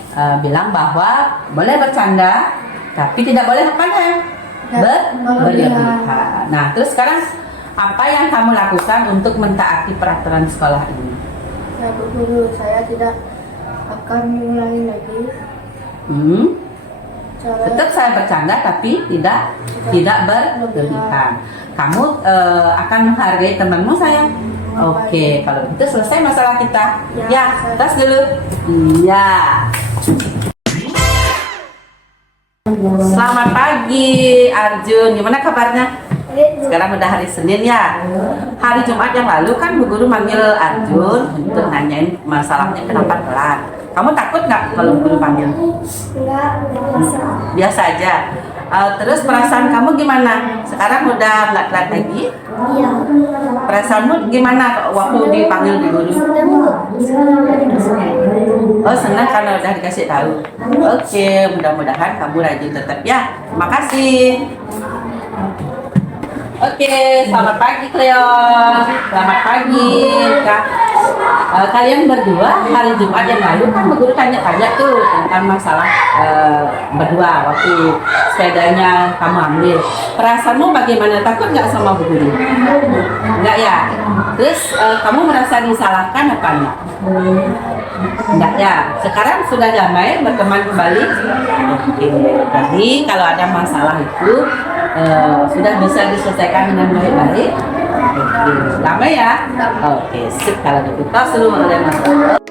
bilang bahwa boleh bercanda, tapi tidak boleh apa ya? Berlebihan. Nah, terus sekarang apa yang kamu lakukan untuk mentaati peraturan sekolah ini? Ya Bu Guru, saya tidak akan mengulangi lagi. Tetap saya bercanda tapi tidak berlebihan. Kamu akan menghargai temanmu sayang. Oke, kalau itu selesai masalah kita. Ya, tes dulu. Iya. Selamat pagi Arjun, gimana kabarnya? Sekarang udah hari Senin ya. Hari Jumat yang lalu kan Bu Guru manggil Arjun untuk nanyain masalahnya kenapa telat. Kamu takut nggak kalau Bu Guru panggil? Enggak, Biasa aja. Terus perasaan kamu gimana? Sekarang udah nggak telat lagi? Iya. Perasaanmu gimana waktu dipanggil Bu Guru? Oh, senang karena udah dikasih tahu. Oke, mudah-mudahan kamu rajin tetap ya. Terima kasih. Oke, selamat pagi Cleo. Selamat pagi Kak. Kalian berdua hari Jumat yang lalu kan Bu Guru tanya-tanya tuh tentang masalah berdua waktu sepedanya kamu ambil. Perasaanmu bagaimana? Takut nggak sama Bu Guru? Enggak ya? Terus kamu merasa disalahkan apa enggak? Enggak ya? Sekarang sudah damai berteman kembali? Oke. Jadi kalau ada masalah itu sudah bisa diselesaikan dengan baik-baik. Oke, damai ya? Oke, sip. Kalau gitu, tos dulu mengenai masalah.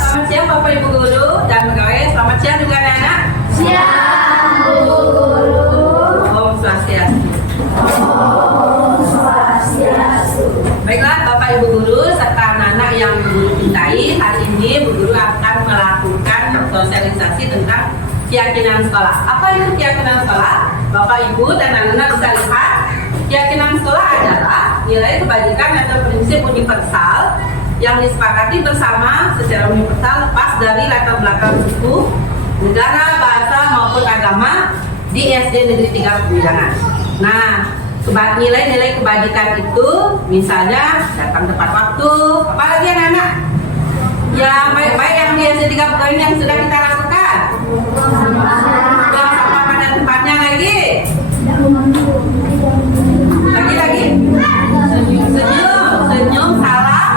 Selamat siang Bapak Ibu Guru dan pegawai. Selamat siang juga anak-anak. Siang, Bu Guru. Om Swastiastu. Baiklah Bapak Ibu Guru serta anak-anak yang Bu Guru cintai, hari ini Bu Guru akan melakukan sosialisasi tentang keyakinan sekolah. Apa itu keyakinan sekolah? Bapak Ibu dan anak-anak bisa lihat, keyakinan sekolah adalah nilai kebajikan atau prinsip universal yang disepakati bersama secara universal lepas dari latar belakang suku, negara, bahasa maupun agama di SD Negeri 3 Pebilangan. Nah, nilai-nilai kebajikan itu misalnya datang tepat waktu, apalagi anak-anak yang baik-baik yang di SD 3 Pebilangan yang sudah kita lakukan. Buang sampah pada tempatnya lagi. Lagi. Senyum, salam.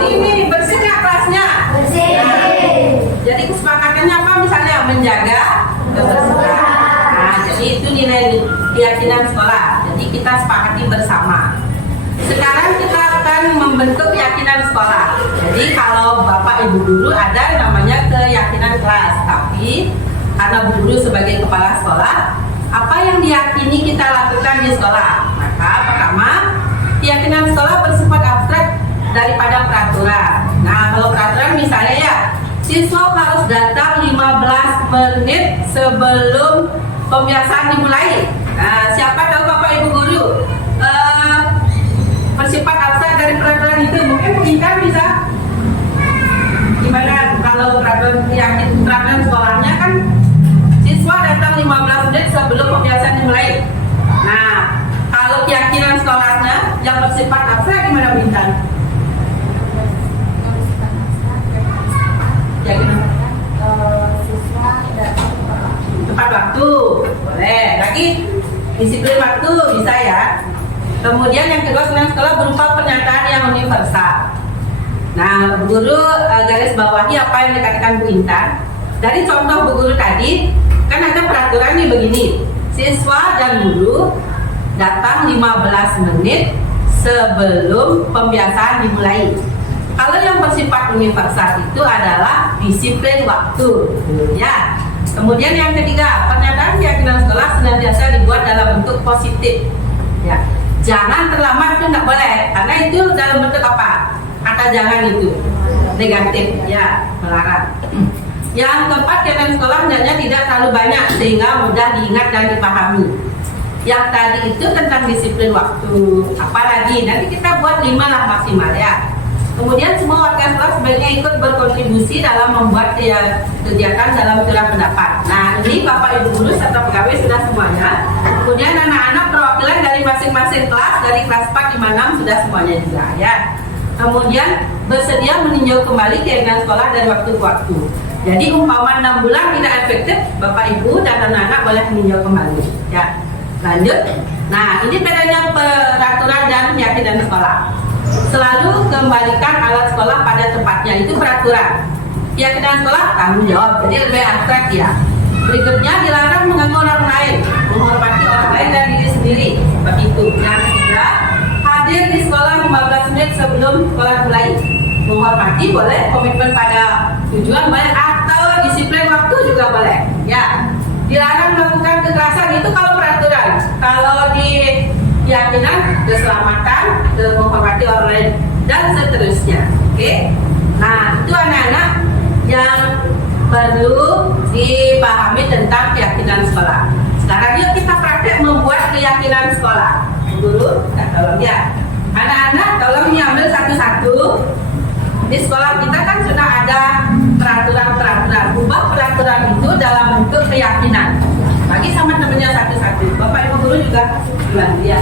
Ini bersih nggak kelasnya? Bersih. Jadi kesepakatannya apa? Misalnya menjaga kebersihan. kita sepakati bersama. Sekarang kita akan membentuk keyakinan sekolah. Jadi kalau Bapak Ibu guru ada namanya keyakinan kelas, tapi karena Bu Guru sebagai kepala sekolah, apa yang diyakini kita lakukan di sekolah? Maka pertama, keyakinan sekolah bersifat abstrak daripada peraturan. Nah, kalau peraturan misalnya ya, siswa harus datang 15 menit sebelum pembiasaan dimulai. Nah, siapa tahu Bapak Ibu guru bersifat abstrak dari peraturan itu? Mungkin kita bisa gimana kalau peraturan sekolahnya kan siswa datang 15 menit sebelum pembiasaan dimulai. Nah, kalau keyakinan sekolahnya yang bersifat abstrak gimana Bintan? Siswa datang Tepat waktu, boleh. Lagi disiplin waktu bisa ya. Kemudian yang kedua, keyakinan sekolah berupa pernyataan yang universal. Nah, Bu Guru garis bawahi apa yang dikatakan Bu Intan. Dari contoh Bu Guru tadi, kan ada peraturan nih begini. Siswa dan guru datang 15 menit sebelum pembiasaan dimulai. Kalau yang bersifat universal itu adalah disiplin waktu, ya. Kemudian yang ketiga, pernyataan keyakinan sekolah senantiasa dibuat dalam bentuk positif, ya. Jangan terlambat itu nggak boleh, karena itu dalam bentuk apa? Kata jangan itu negatif, ya, melarang. Yang keempat, keyakinan sekolah hendaknya tidak terlalu banyak sehingga mudah diingat dan dipahami. Yang tadi itu tentang disiplin waktu. Apalagi nanti kita buat 5 lah maksimal ya. Kemudian semua warga sekolah sebaiknya ikut berkontribusi dalam membuat kegiatan dalam curah pendapat. Nah, ini Bapak Ibu guru serta pegawai sudah semuanya. Kemudian anak-anak perwakilan dari masing-masing kelas, dari kelas 4, 5, 6 sudah semuanya juga ya. Kemudian bersedia meninjau kembali kegiatan sekolah dari waktu ke waktu. Jadi umpama 6 bulan tidak efektif, Bapak Ibu dan anak-anak boleh meninjau kembali ya. Lanjut. Nah, ini bedanya peraturan dan keyakinan sekolah. Selalu kembalikan alat sekolah pada tempatnya, itu peraturan. Keyakinan sekolah tanggung jawab, jadi lebih abstrak ya. Berikutnya, dilarang mengganggu orang lain, menghormati orang lain dan diri sendiri, seperti itu. Yang ketiga, hadir di sekolah 15 menit sebelum sekolah mulai. Menghormati boleh, komitmen pada tujuan boleh, atau disiplin waktu juga boleh ya. Dilarang melakukan kekerasan, itu kalau peraturan. Kalau di keyakinan, keselamatan, menghormati orang lain dan seterusnya. Oke. Nah, itu anak-anak yang perlu dipahami tentang keyakinan sekolah. Sekarang yuk kita praktek membuat keyakinan sekolah. Guru, tolong ya. Anak-anak tolong diambil satu-satu. Di sekolah kita kan sudah ada peraturan-peraturan. Ubah peraturan itu dalam bentuk keyakinan. Bagi sama temennya satu-satu. Bapak Ibu guru juga bilang ya.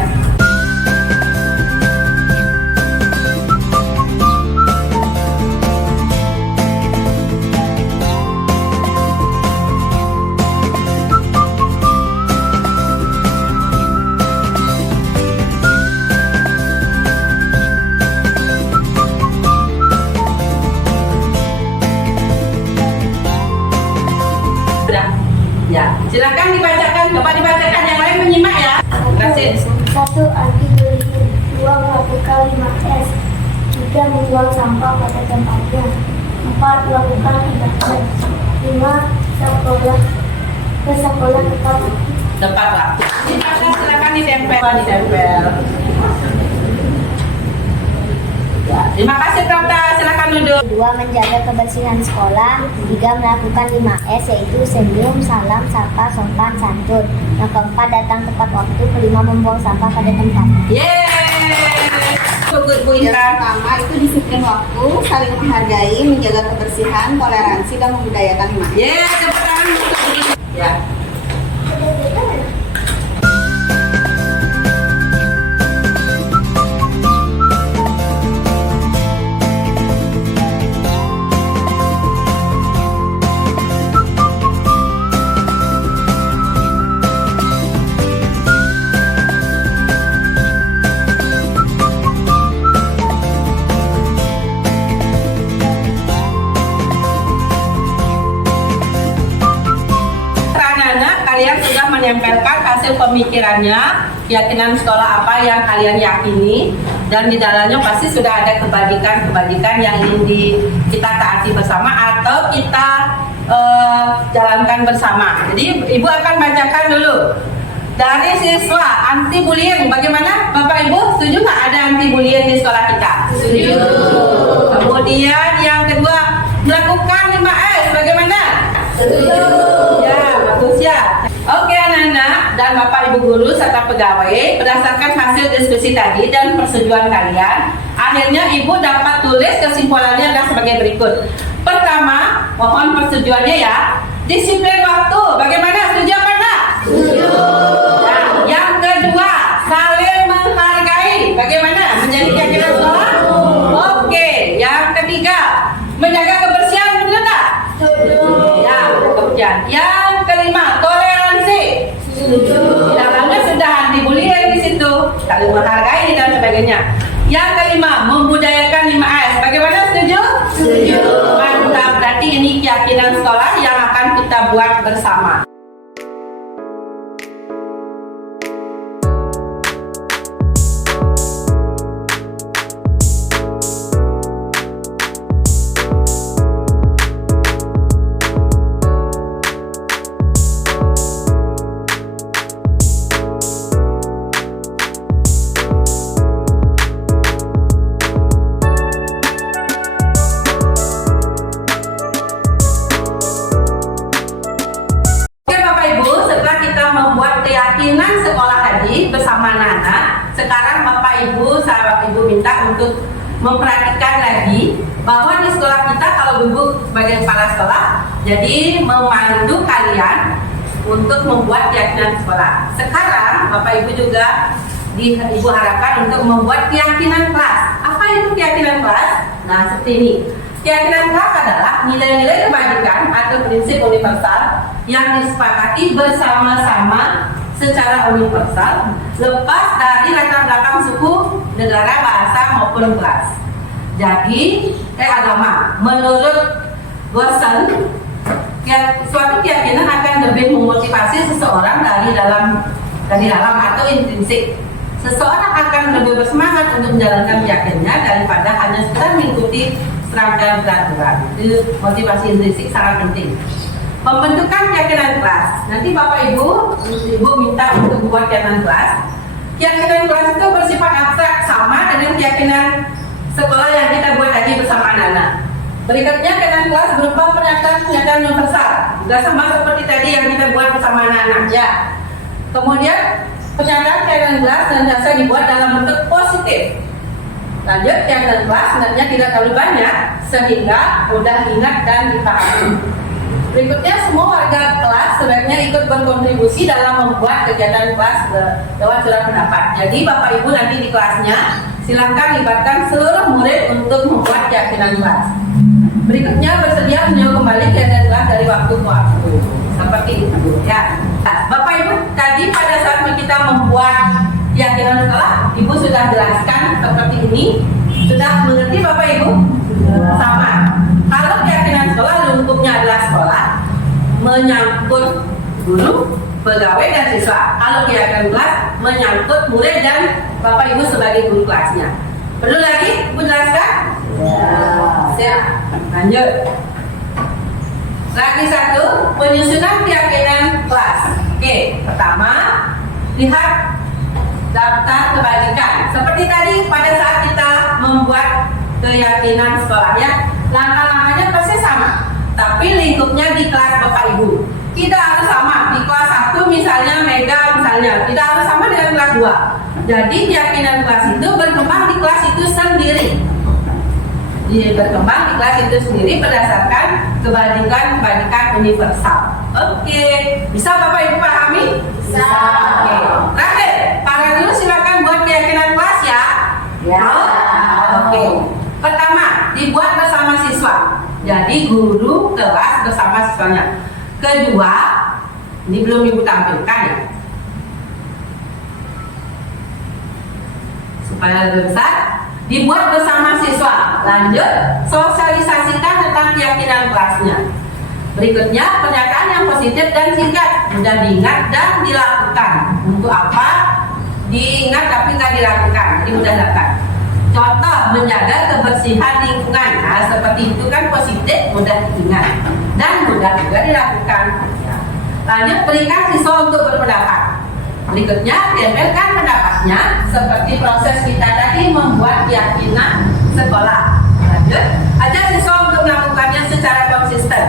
Ya, silakan dibacakan, coba dibacakan yang lain menyimak ya. Terima kasih. 1. Anti bullying. 2. Melakukan 5S. 3. Membuang sampah pada tempatnya. 4. Lakukan 3M. 5. Sekolah tetap Tepat waktu. Silakan ditempel. Ya, terima kasih Prapta, silakan duduk. 2. Menjaga kebersihan sekolah. 3. Melakukan 5S yaitu senyum, salam, sapa, sopan, santun. Yang keempat, datang tepat waktu. kelima, membuang sampah pada tempat. Yeay. Bu Yang Intan. pertama itu disiplin waktu, saling menghargai, menjaga kebersihan, toleransi, dan membudayakan hikmah. Yeay, tepuk tangan untuk Bu. Ya. Kalian sudah menempelkan hasil pemikirannya keyakinan sekolah apa yang kalian yakini, dan di dalamnya pasti sudah ada kebajikan-kebajikan yang ingin kita taati bersama atau kita jalankan bersama. Jadi Ibu akan bacakan dulu dari siswa anti bullying. Bagaimana Bapak Ibu, setuju nggak ada anti bullying di sekolah kita? Setuju. Kemudian yang kedua, melakukan 5S. Bagaimana? Setuju. Ya, bagus ya. Oke anak-anak dan Bapak Ibu guru serta pegawai, berdasarkan hasil diskusi tadi dan persetujuan kalian, akhirnya Ibu dapat tulis kesimpulannya adalah sebagai berikut. Pertama, mohon persetujuannya ya. Disiplin waktu. Bagaimana? Setuju apa enggak? Setuju. Nah, yang kedua, saling menghargai. Bagaimana? Menjadi keyakinan sekolah? Oke. Yang ketiga, menjaga kebersihan. Benar enggak? Setuju. Ya, kebersihan. Yang kelima, toleransi. Setuju. Di dalamnya sudah anti bullying di situ, saling menghargai dan sebagainya. Yang kelima, membudayakan 5S. Bagaimana? Setuju? Setuju. Mantap. Berarti ini keyakinan sekolah yang akan kita buat bersama. Keyakinan sekolah tadi bersama anak-anak, sekarang Bapak Ibu, sahabat Ibu minta untuk memperhatikan lagi bahwa di sekolah kita, kalau Ibu sebagai kepala sekolah, jadi memandu kalian untuk membuat keyakinan sekolah. Sekarang Bapak Ibu juga Ibu harapkan untuk membuat keyakinan kelas. Apa itu keyakinan kelas? Nah, seperti ini. Keyakinan kelas adalah nilai-nilai kebajikan atau prinsip universal yang disepakati bersama-sama secara universal, lepas dari latar belakang suku, negara, bahasa maupun kelas. Jadi, agama. Menurut Gorson, suatu keyakinan akan lebih memotivasi seseorang dari dalam atau intrinsik. Seseorang akan lebih bersemangat untuk menjalankan keyakinannya daripada hanya sekedar mengikuti serangkaian peraturan. Itu motivasi intrinsik sangat penting. Pembentukan keyakinan kelas. Nanti Bapak Ibu minta untuk buat keyakinan kelas. Keyakinan kelas itu bersifat abstrak, sama dengan keyakinan sekolah yang kita buat tadi bersama anak-anak. Berikutnya keyakinan kelas berupa pernyataan universal, juga sama seperti tadi yang kita buat bersama anak-anak ya. Kemudian pernyataan keyakinan kelas senantiasa dibuat dalam bentuk positif. Lanjut, keyakinan kelas sebenarnya tidak terlalu banyak sehingga mudah diingat dan dipahami. Berikutnya, semua warga kelas sebaiknya ikut berkontribusi dalam membuat kegiatan kelas lewat surat pendapat. Jadi Bapak Ibu nanti di kelasnya silakan libatkan seluruh murid untuk membuat keyakinan kelas. Berikutnya, bersedia menjawab kembali keyakinan kelas dari waktu ke waktu. Seperti itu ya. Nah, Bapak Ibu, tadi pada saat kita membuat keyakinan sekolah, Ibu sudah jelaskan seperti ini. Sudah mengerti Bapak Ibu? Sama. Kalau keyakinan sekolah lingkupnya adalah sekolah, menyangkut guru, pegawai dan siswa. Kalau keyakinan kelas menyangkut murid dan Bapak Ibu sebagai guru kelasnya. Perlu lagi Ibu jelaskan? Ya. Siap. Lanjut. Lagi satu, penyusunan keyakinan kelas. Oke, pertama, lihat daftar kebajikan. Seperti tadi pada saat kita membuat keyakinan sekolah ya, langkah-langkahnya pasti sama, tapi lingkupnya di kelas Bapak Ibu tidak harus sama. Di kelas 1 misalnya Mega misalnya tidak harus sama dengan kelas 2. Jadi keyakinan kelas itu berkembang di kelas itu sendiri. Berkembang di kelas itu sendiri berdasarkan kebajikan universal. Oke, bisa Bapak Ibu pahami? Bisa. Oke. Terakhir, para guru silakan buat keyakinan kelas ya. Ya. Oke. Pertama, dibuat bersama siswa. Jadi guru kelas bersama siswanya. Kedua, ini belum Ibu tampilkan ya, supaya lebih besar. Dibuat bersama siswa. Lanjut, sosialisasikan tentang keyakinan kelasnya. Berikutnya, pernyataan yang positif dan singkat, mudah diingat dan dilakukan. Untuk apa? diingat tapi nggak dilakukan, dimudahkan. Contoh, menjaga kebersihan lingkungan. Nah, seperti itu kan positif, mudah diingat dan mudah juga dilakukan. Ya. Lanjut, berikan siswa untuk berpendapat. Berikutnya, tempelkan pendapatnya seperti proses kita tadi membuat keyakinan sekolah. Lanjut, ajak siswa untuk melakukannya secara konsisten.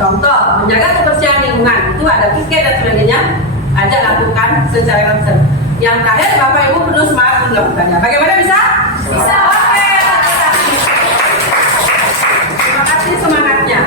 Contoh, menjaga kebersihan lingkungan, itu ada tiket dan sebagainya, ajak lakukan secara konsisten. Yang terakhir, Bapak Ibu perlu semangat melakukannya. Bagaimana bisa? Bisa. Oke. Terima kasih semangatnya.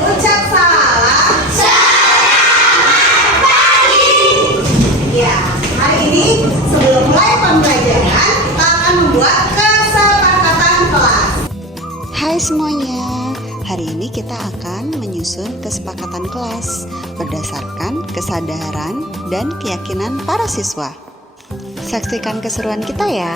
Ucap salam. Ya, hari ini sebelum mulai pembelajaran, kita akan membuat kesepakatan kelas. Hai semuanya, hari ini kita akan menyusun kesepakatan kelas berdasarkan kesadaran dan keyakinan para siswa. Saksikan keseruan kita ya.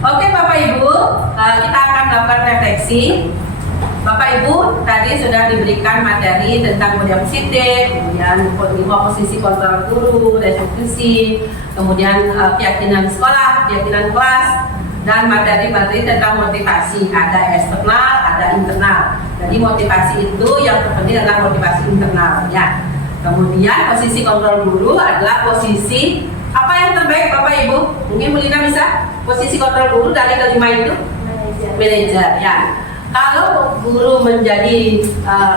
Oke Bapak Ibu, kita akan melakukan refleksi. Bapak Ibu tadi sudah diberikan materi tentang budaya positif, kemudian 5 posisi kontrol guru, restitusi, kemudian keyakinan sekolah, keyakinan kelas, dan materi-materi tentang motivasi. Ada eksternal, ada internal. Jadi motivasi itu yang terpenting adalah motivasi internal. Ya. Kemudian posisi kontrol guru adalah posisi apa yang terbaik Bapak Ibu? Mungkin Bu Lina bisa? Posisi kontrol guru dari kelima itu? Manajer. Ya. Kalau guru menjadi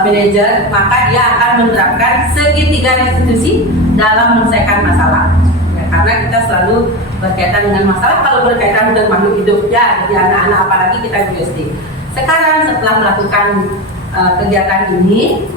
manajer, maka dia akan menerapkan segitiga restitusi dalam menyelesaikan masalah. Ya, karena kita selalu berkaitan dengan masalah kalau berkaitan dengan makhluk hidup. Ya, jadi anak-anak apalagi kita di SD. Sekarang setelah melakukan kegiatan ini,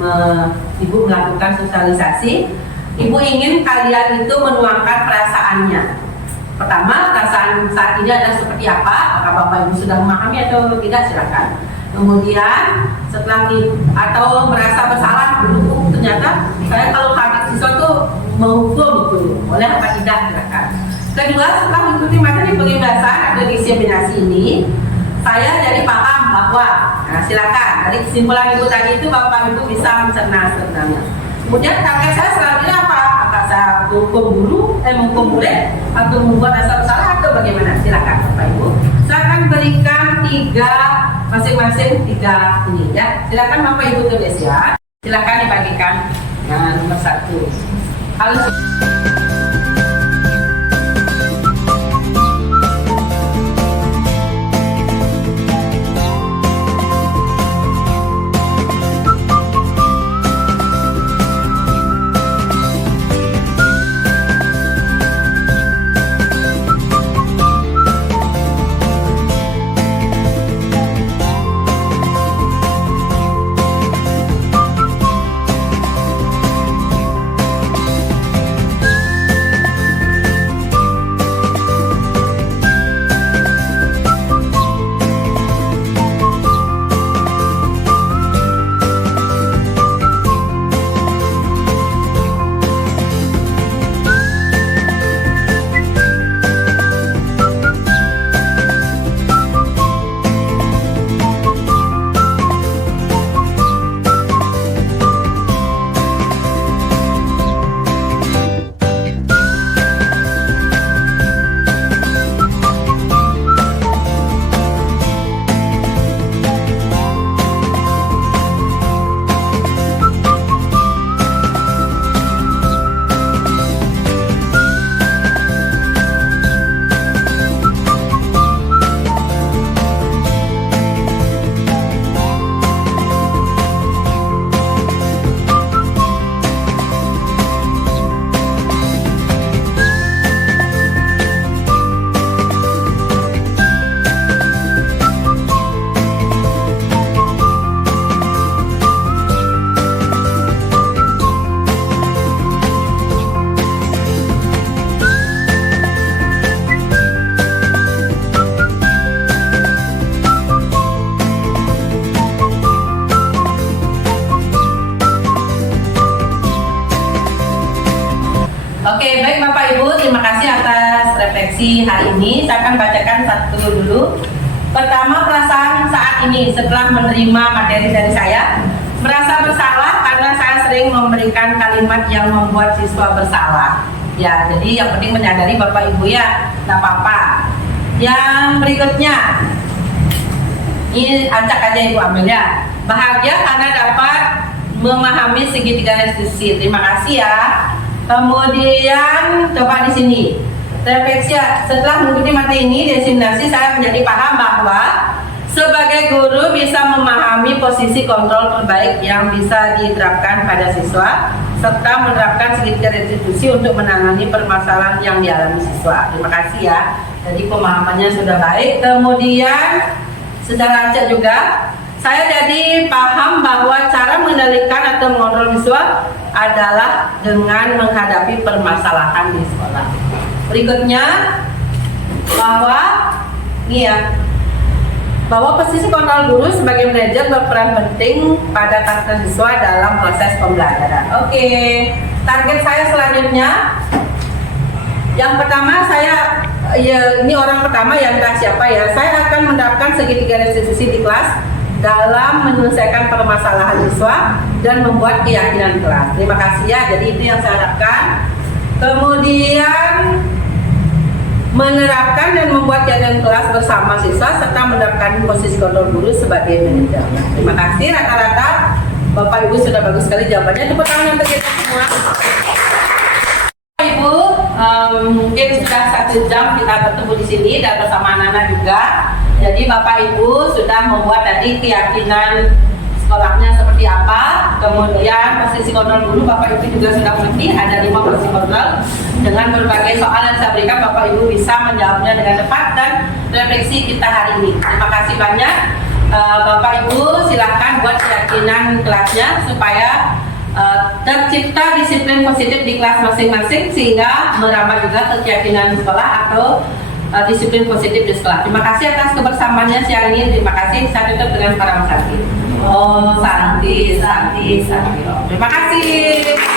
Ibu melakukan sosialisasi. Ibu ingin kalian itu menuangkan perasaannya. Pertama, perasaan saat ini adalah seperti apa? Apakah Bapak Ibu sudah memahami atau tidak? Silakan. Kemudian setelah atau merasa bersalah dulu, ternyata saya kalau hadir siswa itu menghukum itu, boleh apa tidak? Silakan. Kedua, setelah mengikuti materi penjelasan atau diseminasi ini, saya jadi paham bahwa, nah silakan dari kesimpulan Ibu tadi itu Bapak Ibu bisa mencerna sebenarnya. Kemudian target saya selanjutnya apa? Apakah saya menghukum guru, menghukum murid, atau membuat rasa bersalah atau bagaimana? Silakan Bapak Ibu. Saya akan berikan masing-masing tiga ini ya. Silakan Bapak Ibu tulis ya. Silakan dibagikan yang nomor 1. Halo. hari ini. Saya akan bacakan satu dulu. Pertama, perasaan saat ini setelah menerima materi dari saya, merasa bersalah karena saya sering memberikan kalimat yang membuat siswa bersalah. Ya, jadi yang penting menyadari Bapak Ibu ya, nggak apa-apa. Yang berikutnya, ini acak aja Ibu ambil ya. Bahagia karena dapat memahami segitiga restitusi. Terima kasih ya. Kemudian coba di sini. Refleksi, setelah mengikuti materi ini disimulasi, saya menjadi paham bahwa sebagai guru bisa memahami posisi kontrol terbaik yang bisa diterapkan pada siswa serta menerapkan segitiga restitusi untuk menangani permasalahan yang dialami siswa. Terima kasih ya. Jadi pemahamannya sudah baik. Kemudian secara acak juga saya jadi paham bahwa cara mengendalikan atau mengontrol siswa adalah dengan menghadapi permasalahan di sekolah. Berikutnya bahwa posisi kontrol guru sebagai manajer berperan penting pada karakter siswa dalam proses pembelajaran. Oke, target saya selanjutnya yang pertama ini orang pertama yang entah siapa ya, saya akan menerapkan segitiga restitusi di kelas dalam menyelesaikan permasalahan siswa dan membuat keyakinan kelas. Terima kasih ya, jadi itu yang saya harapkan. Kemudian menerapkan dan membuat keyakinan kelas bersama siswa serta menerapkan posisi kontrol guru sebagai manajer. Terima kasih, rata-rata Bapak Ibu sudah bagus sekali jawabannya. Tepuk tangan untuk kita semua. Bapak Ibu, mungkin sudah 1 jam kita bertemu di sini dan bersama anak-anak juga. Jadi Bapak Ibu sudah membuat tadi keyakinan sekolahnya seperti apa, kemudian posisi kontrol guru Bapak Ibu juga sudah mengerti, ada 5 posisi kontrol. Dengan berbagai soal yang saya berikan, Bapak Ibu bisa menjawabnya dengan tepat dan refleksi kita hari ini. Terima kasih banyak. Bapak Ibu silahkan buat keyakinan kelasnya supaya tercipta disiplin positif di kelas masing-masing sehingga merambah juga ke keyakinan sekolah atau disiplin positif di sekolah. Terima kasih atas kebersamaannya siang ini. Terima kasih. Saya tutup dengan para Santi. Oh, Santi. Terima kasih.